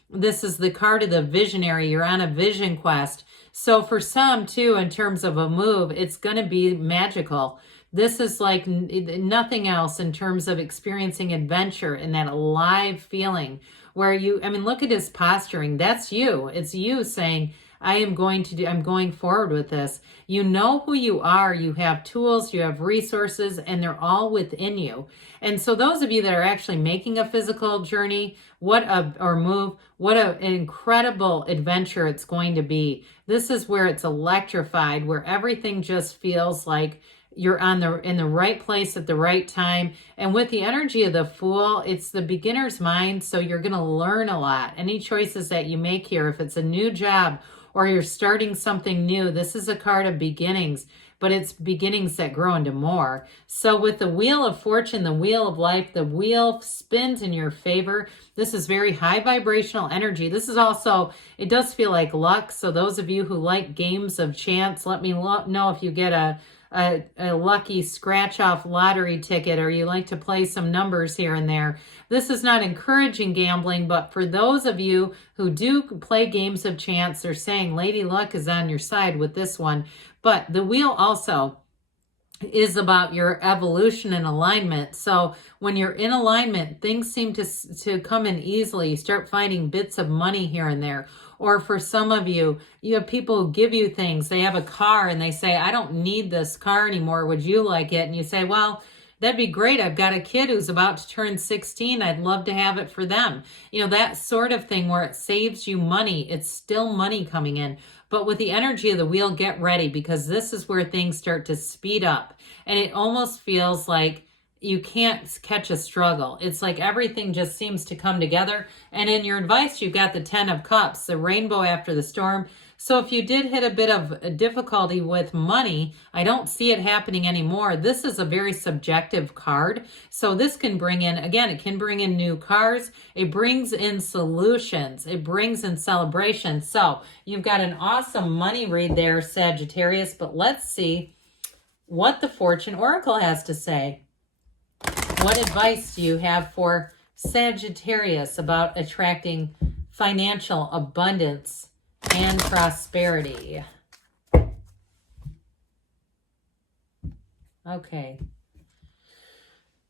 This is the card of the visionary. You're on a vision quest. So for some too, in terms of a move, it's going to be magical. This is like nothing else in terms of experiencing adventure and that alive feeling where look at his posturing. That's you. It's you saying, I'm going forward with this. You know who you are. You have tools, you have resources, and they're all within you. And so those of you that are actually making a physical journey, what an incredible adventure it's going to be. This is where it's electrified, where everything just feels like you're in the right place at the right time. And with the energy of the Fool, it's the beginner's mind. So you're going to learn a lot. Any choices that you make here, if it's a new job or you're starting something new, this is a card of beginnings, but it's beginnings that grow into more. So with the Wheel of Fortune, the Wheel of Life, the wheel spins in your favor. This is very high vibrational energy. This is also, it does feel like luck. So those of you who like games of chance, let me know if you get a lucky scratch off lottery ticket, or you like to play some numbers here and there. This is not encouraging gambling, but for those of you who do play games of chance, they're saying Lady Luck is on your side with this one. But the wheel also is about your evolution and alignment. So when you're in alignment, things seem to come in easily. You start finding bits of money here and there. Or for some of you, you have people who give you things. They have a car and they say, I don't need this car anymore. Would you like it? And you say, well, that'd be great. I've got a kid who's about to turn 16. I'd love to have it for them. You know, that sort of thing where it saves you money. It's still money coming in. But with the energy of the wheel, get ready, because this is where things start to speed up. And it almost feels like you can't catch a struggle. It's like everything just seems to come together. And in your advice, you've got the 10 of Cups, the rainbow after the storm. So if you did hit a bit of a difficulty with money, I don't see it happening anymore. This is a very subjective card. So this can bring in, again, it can bring in new cars. It brings in solutions. It brings in celebration. So you've got an awesome money read there, Sagittarius. But let's see what the Fortune Oracle has to say. What advice do you have for Sagittarius about attracting financial abundance and prosperity? Okay.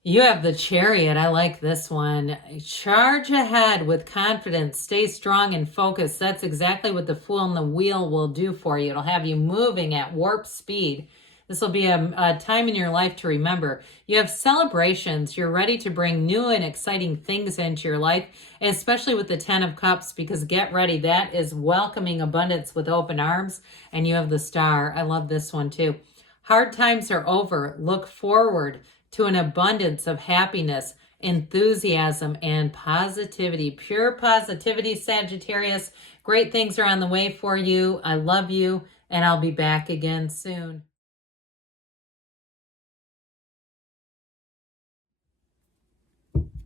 You have the Chariot. I like this one. Charge ahead with confidence. Stay strong and focused. That's exactly what the Fool and the Wheel will do for you. It'll have you moving at warp speed. This will be a time in your life to remember. You have celebrations. You're ready to bring new and exciting things into your life, especially with the 10 of Cups, because get ready. That is welcoming abundance with open arms. And you have the Star. I love this one too. Hard times are over. Look forward to an abundance of happiness, enthusiasm, and positivity. Pure positivity, Sagittarius. Great things are on the way for you. I love you, and I'll be back again soon.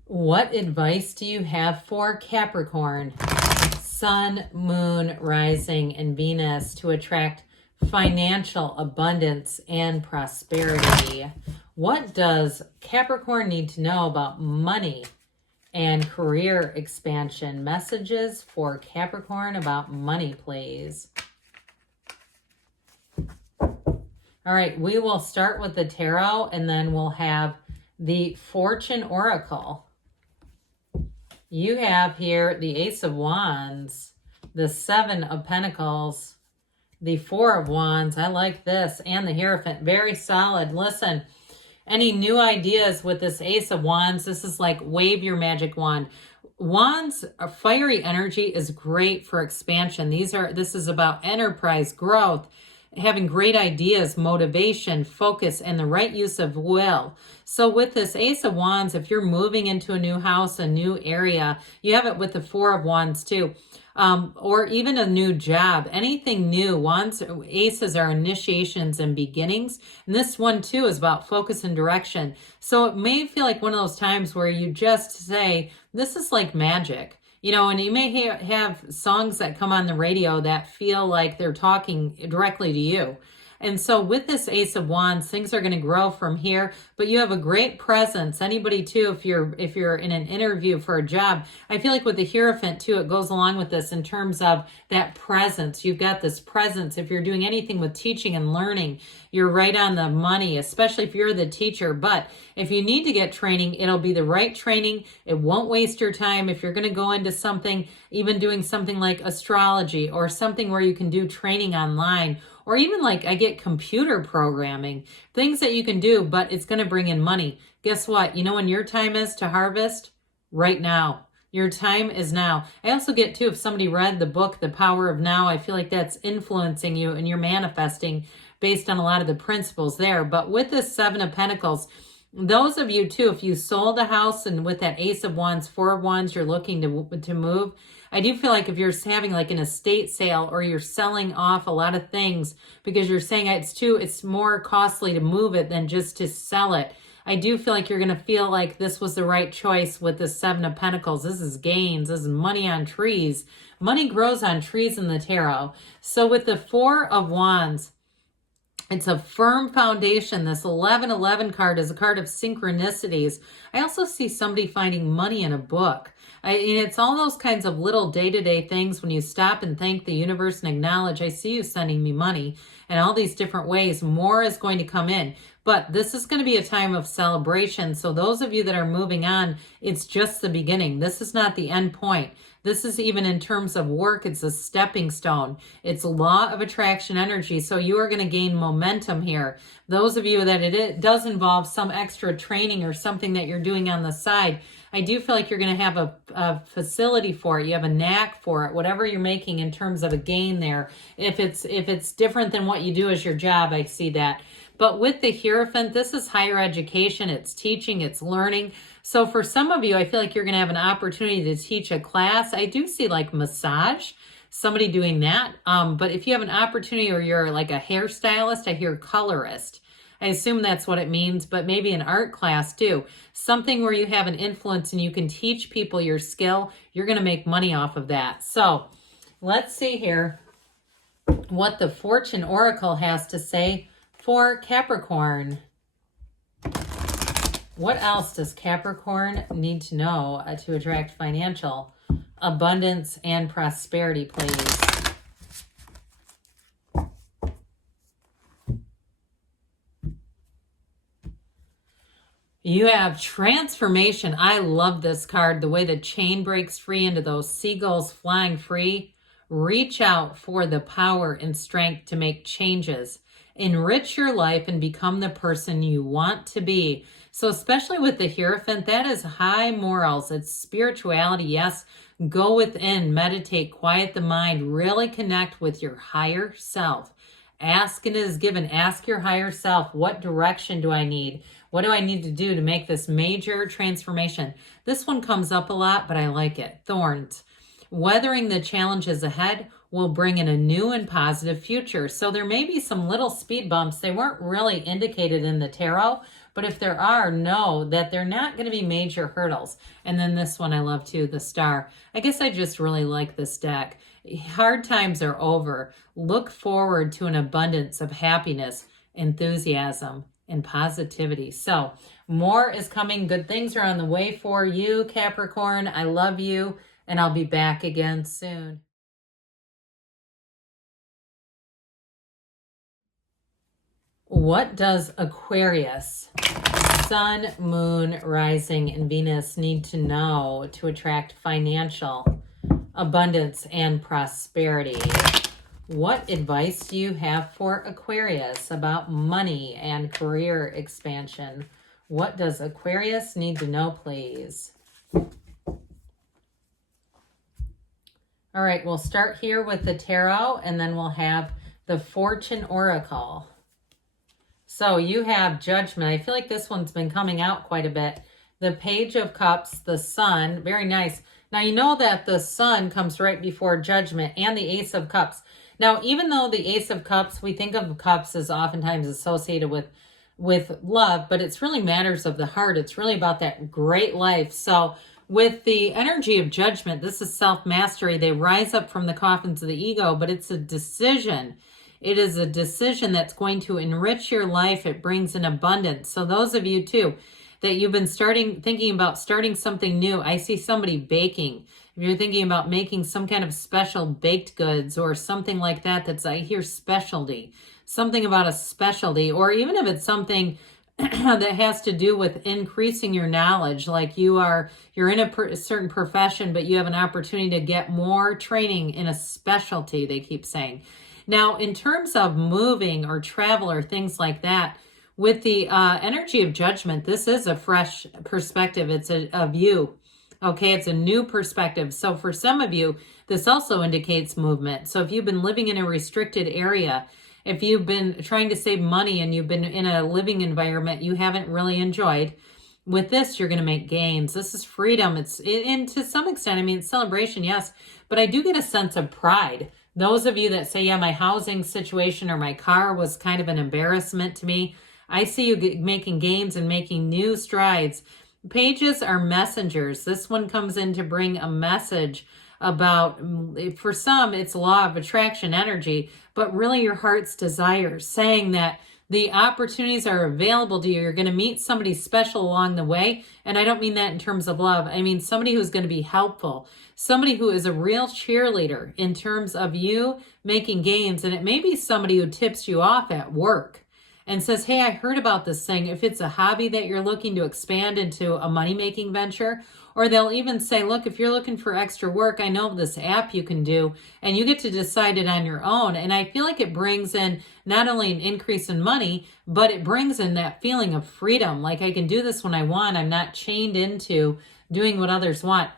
What advice do you have for Capricorn, Sun, Moon, Rising, and Venus to attract financial abundance and prosperity? What does Capricorn need to know about money and career expansion. Messages for Capricorn about money, please. All right, we will start with the tarot, and then we'll have the Fortune Oracle. You have here the Ace of Wands, the Seven of Pentacles, the Four of Wands. I like this. And the Hierophant. Very solid. Listen, any new ideas with this Ace of Wands? This is like wave your magic wand. Wands, fiery energy is great for expansion. This is about enterprise, growth, having great ideas, motivation, focus, and the right use of will. So with this Ace of Wands, if you're moving into a new house, a new area, you have it with the Four of Wands too, or even a new job, anything new. Wands, aces are initiations and beginnings. And this one too is about focus and direction. So it may feel like one of those times where you just say, this is like magic. You know, and you may have songs that come on the radio that feel like they're talking directly to you. And so with this Ace of Wands, things are going to grow from here, but you have a great presence. Anybody too, if you're in an interview for a job, I feel like with the Hierophant too, it goes along with this in terms of that presence. You've got this presence. If you're doing anything with teaching and learning, you're right on the money, especially if you're the teacher. But if you need to get training, it'll be the right training. It won't waste your time. If you're going to go into something, even doing something like astrology or something where you can do training online, or even like I get computer programming, things that you can do, but it's going to bring in money. Guess what? You know when your time is to harvest? Right now. Your time is now. I also get too, if somebody read the book, The Power of Now, I feel like that's influencing you and you're manifesting based on a lot of the principles there. But with this Seven of Pentacles, those of you too, if you sold a house and with that Ace of Wands, Four of Wands, you're looking to move, I do feel like if you're having like an estate sale or you're selling off a lot of things because you're saying it's more costly to move it than just to sell it, I do feel like you're going to feel like this was the right choice with the Seven of Pentacles. This is gains. This is money on trees. Money grows on trees in the tarot. So with the Four of Wands, it's a firm foundation. This 1111 card is a card of synchronicities. I also see somebody finding money in a book. It's all those kinds of little day-to-day things when you stop and thank the universe and acknowledge, I see you sending me money in all these different ways. More is going to come in. But this is going to be a time of celebration. So those of you that are moving on, it's just the beginning. This is not the end point. This is even in terms of work, it's a stepping stone. It's law of attraction energy. So you are going to gain momentum here. Those of you that it does involve some extra training or something that you're doing on the side, I do feel like you're going to have a facility for it. You have a knack for it, whatever you're making in terms of a gain there. If it's different than what you do as your job, I see that. But with the Hierophant, this is higher education. It's teaching, it's learning. So for some of you, I feel like you're going to have an opportunity to teach a class. I do see like massage, somebody doing that. But if you have an opportunity or you're like a hairstylist, I hear colorist. I assume that's what it means, but maybe an art class too. Something where you have an influence and you can teach people your skill. You're going to make money off of that. So let's see here what the Fortune Oracle has to say for Capricorn. What else does Capricorn need to know to attract financial abundance and prosperity, please? You have transformation. I love this card. The way the chain breaks free into those seagulls flying free. Reach out for the power and strength to make changes. Enrich your life and become the person you want to be. So especially with the Hierophant, that is high morals. It's spirituality. Yes, go within, meditate, quiet the mind, really connect with your higher self. Ask and it is given. Ask your higher self, what direction do I need? What do I need to do to make this major transformation? This one comes up a lot, but I like it. Thorns. Weathering the challenges ahead will bring in a new and positive future. So there may be some little speed bumps. They weren't really indicated in the tarot, but if there are, know that they're not going to be major hurdles. And then this one I love too, the Star. I guess I just really like this deck. Hard times are over. Look forward to an abundance of happiness, enthusiasm, and positivity. So more is coming. Good things are on the way for you, Capricorn. I love you, and I'll be back again soon. What does Aquarius, Sun, Moon, Rising, and Venus need to know to attract financial abundance and prosperity? What advice do you have for Aquarius about money and career expansion? What does Aquarius need to know, please? All right, we'll start here with the tarot, and then we'll have the Fortune Oracle. So you have Judgment. I feel like this one's been coming out quite a bit. The Page of Cups, the Sun, very nice. Now, you know that the Sun comes right before Judgment and the Ace of Cups. Now, even though the Ace of Cups, we think of cups as oftentimes associated with love, but it's really matters of the heart. It's really about that great life. So with the energy of Judgment, this is self-mastery. They rise up from the coffins of the ego, but it's a decision. It is a decision that's going to enrich your life. It brings an abundance. So those of you too, that you've been thinking about starting something new. I see somebody baking. If you're thinking about making some kind of special baked goods or something like that, I hear specialty, something about a specialty, or even if it's something that has to do with increasing your knowledge, like you're in a certain profession, but you have an opportunity to get more training in a specialty, they keep saying. Now, in terms of moving or travel or things like that, with the energy of Judgment, this is a fresh perspective. It's a view. Okay, it's a new perspective. So for some of you, this also indicates movement. So if you've been living in a restricted area, if you've been trying to save money and you've been in a living environment you haven't really enjoyed, with this, you're going to make gains. This is freedom. And to some extent, I mean, it's celebration, yes, but I do get a sense of pride. Those of you that say, yeah, my housing situation or my car was kind of an embarrassment to me, I see you making gains and making new strides. Pages are messengers. This one comes in to bring a message about, for some, it's law of attraction energy, but really your heart's desires, saying that the opportunities are available to you. You're going to meet somebody special along the way. And I don't mean that in terms of love. I mean somebody who's going to be helpful, somebody who is a real cheerleader in terms of you making gains. And it may be somebody who tips you off at work and says, hey, I heard about this thing. If it's a hobby that you're looking to expand into a money-making venture, or they'll even say, look, if you're looking for extra work, I know this app you can do, and you get to decide it on your own. And I feel like it brings in not only an increase in money, but it brings in that feeling of freedom. Like I can do this when I want. I'm not chained into doing what others want.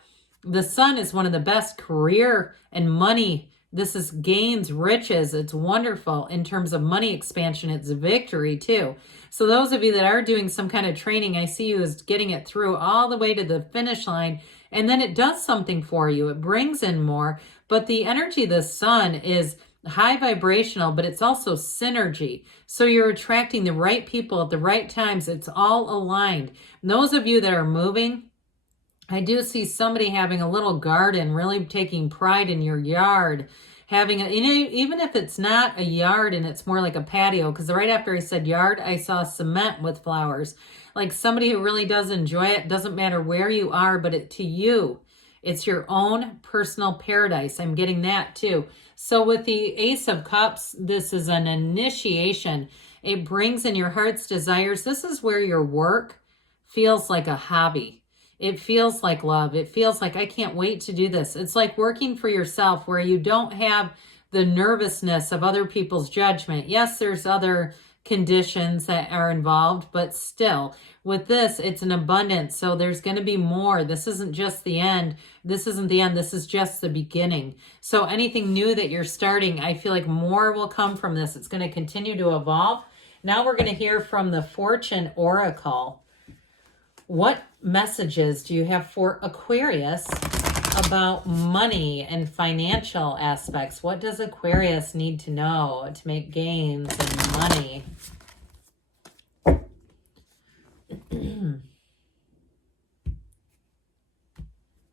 The Sun is one of the best career and money. This is gains, riches. It's wonderful in terms of money expansion. It's victory too. So those of you that are doing some kind of training, I see you as getting it through all the way to the finish line. And then it does something for you. It brings in more. But the energy of the Sun is high vibrational, but it's also synergy. So you're attracting the right people at the right times. It's all aligned. And those of you that are moving, I do see somebody having a little garden, really taking pride in your yard, having even if it's not a yard and it's more like a patio, because right after I said yard, I saw cement with flowers. Like somebody who really does enjoy it. Doesn't matter where you are, but to you, it's your own personal paradise. I'm getting that too. So with the Ace of Cups, this is an initiation. It brings in your heart's desires. This is where your work feels like a hobby. It feels like love. It feels like I can't wait to do this. It's like working for yourself where you don't have the nervousness of other people's judgment. Yes, there's other conditions that are involved, but still with this, it's an abundance. So there's going to be more. This isn't just the end. This isn't the end. This is just the beginning. So anything new that you're starting, I feel like more will come from this. It's going to continue to evolve. Now we're going to hear from the Fortune Oracle. What messages do you have for Aquarius about money and financial aspects? What does Aquarius need to know to make gains in money?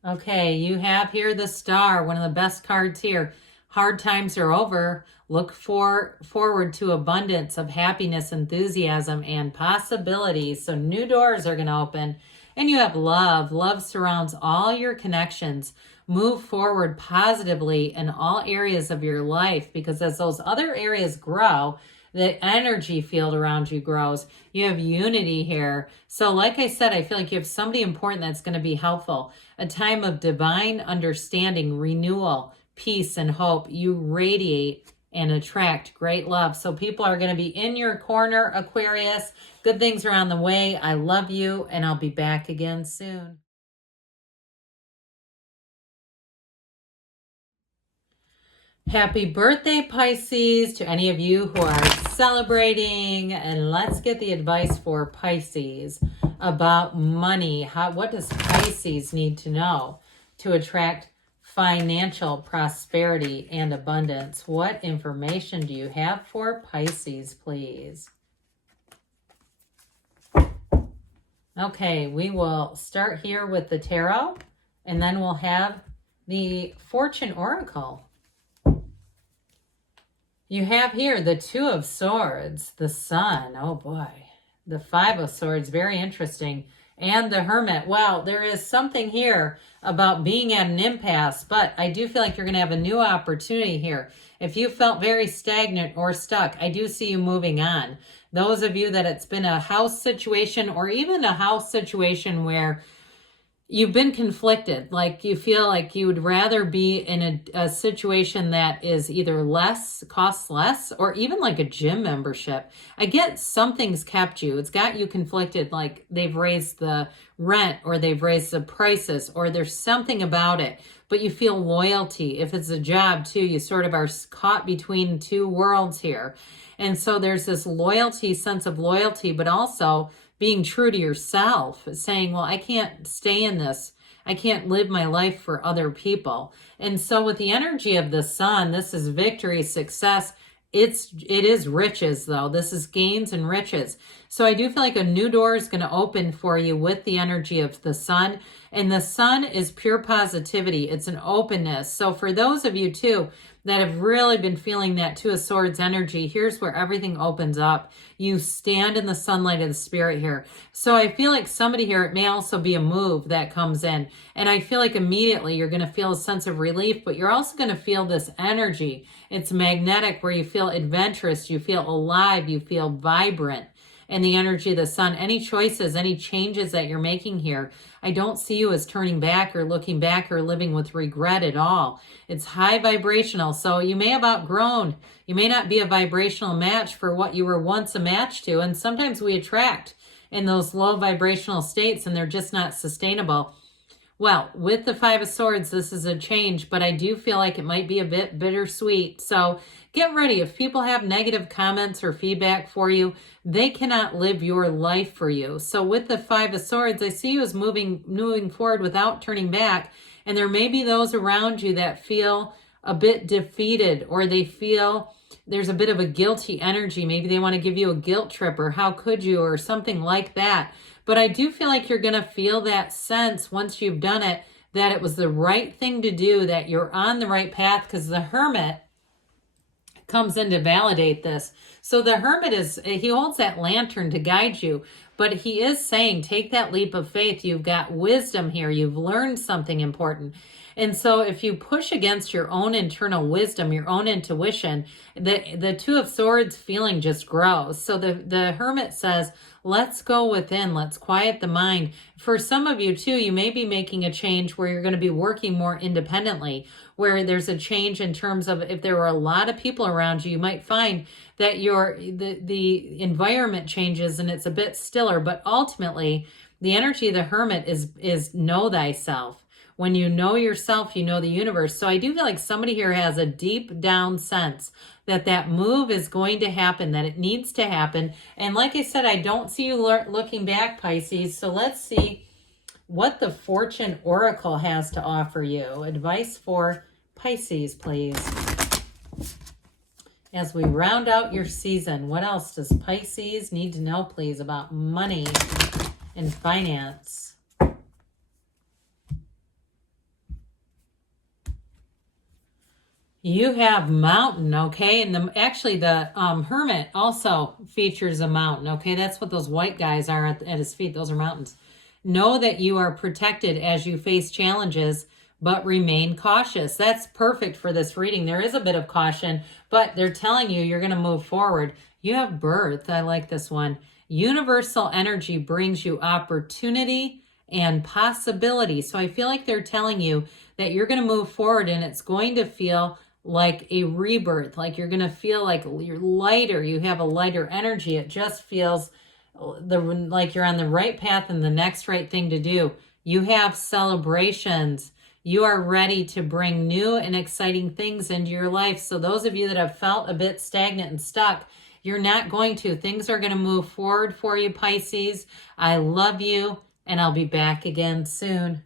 Okay, you have here the Star, one of the best cards here. Hard times are over. Look forward to abundance of happiness, enthusiasm, and possibilities. So new doors are going to open. And you have love. Love surrounds all your connections. Move forward positively in all areas of your life, because as those other areas grow, the energy field around you grows. You have unity here. So like I said, I feel like you have somebody important that's going to be helpful. A time of divine understanding, renewal, peace, and hope. You radiate and attract great love. So people are going to be in your corner, Aquarius. Good things are on the way. I love you, and I'll be back again soon. Happy birthday, Pisces, to any of you who are celebrating. And let's get the advice for Pisces about money. What does Pisces need to know to attract financial prosperity and abundance? What information do you have for Pisces, please? Okay, we will start here with the tarot, and then we'll have the fortune oracle. You have here the Two of Swords, the Sun, oh boy, the Five of Swords, very interesting, and the Hermit. Wow, there is something here about being at an impasse, but I do feel like you're going to have a new opportunity here. If you felt very stagnant or stuck, I do see you moving on. Those of you that it's been a house situation, or even a house situation where you've been conflicted, like you feel like you would rather be in a situation that is either costs less, or even like a gym membership. I get something's kept you. It's got you conflicted, like they've raised the rent, or they've raised the prices, or there's something about it, but you feel loyalty. If it's a job too, you sort of are caught between two worlds here. And so there's this loyalty, sense of loyalty, but also being true to yourself, saying, well, I can't stay in this. I can't live my life for other people. And so with the energy of the Sun, this is victory, success. It is riches, though. This is gains and riches. So I do feel like a new door is going to open for you with the energy of the Sun. And the Sun is pure positivity. It's an openness. So for those of you, too, that have really been feeling that Two of Swords energy, here's where everything opens up. You stand in the sunlight of the spirit here. So I feel like somebody here, it may also be a move that comes in. And I feel like immediately you're going to feel a sense of relief, but you're also going to feel this energy. It's magnetic, where you feel adventurous, you feel alive, you feel vibrant. And the energy of the Sun, any choices, any changes that you're making here, I don't see you as turning back or looking back or living with regret at all. It's high vibrational, so you may have outgrown. You may not be a vibrational match for what you were once a match to, and sometimes we attract in those low vibrational states, and they're just not sustainable. Well, with the Five of Swords, this is a change, but I do feel like it might be a bit bittersweet. So get ready. If people have negative comments or feedback for you, they cannot live your life for you. So with the Five of Swords, I see you as moving forward without turning back. And there may be those around you that feel a bit defeated, or they feel there's a bit of a guilty energy. Maybe they want to give you a guilt trip, or how could you, or something like that. But I do feel like you're going to feel that sense once you've done it, that it was the right thing to do, that you're on the right path, because the Hermit comes in to validate this. So the Hermit he holds that lantern to guide you, but he is saying, take that leap of faith. You've got wisdom here. You've learned something important. And so if you push against your own internal wisdom, your own intuition, the Two of Swords feeling just grows. So the Hermit says, let's go within. Let's quiet the mind. For some of you too, you may be making a change where you're going to be working more independently, where there's a change in terms of, if there were a lot of people around you, you might find that the environment changes and it's a bit stiller. But ultimately, the energy of the Hermit is know thyself. When you know yourself, you know the universe. So I do feel like somebody here has a deep down sense that move is going to happen, that it needs to happen. And like I said, I don't see you looking back, Pisces. So let's see what the Fortune Oracle has to offer you. Advice for Pisces, please. As we round out your season, what else does Pisces need to know, please, about money and finance? You have mountain, okay? And actually the hermit also features a mountain, okay? That's what those white guys are at his feet. Those are mountains. Know that you are protected as you face challenges, but remain cautious. That's perfect for this reading. There is a bit of caution, but they're telling you you're going to move forward. You have birth. I like this one. Universal energy brings you opportunity and possibility. So I feel like they're telling you that you're going to move forward and it's going to feel like a rebirth, like you're going to feel like you're lighter, you have a lighter energy. It just feels like you're on the right path and the next right thing to do. You have celebrations. You are ready to bring new and exciting things into your life. So those of you that have felt a bit stagnant and stuck, you're not going to. Things are going to move forward for you, Pisces. I love you, and I'll be back again soon.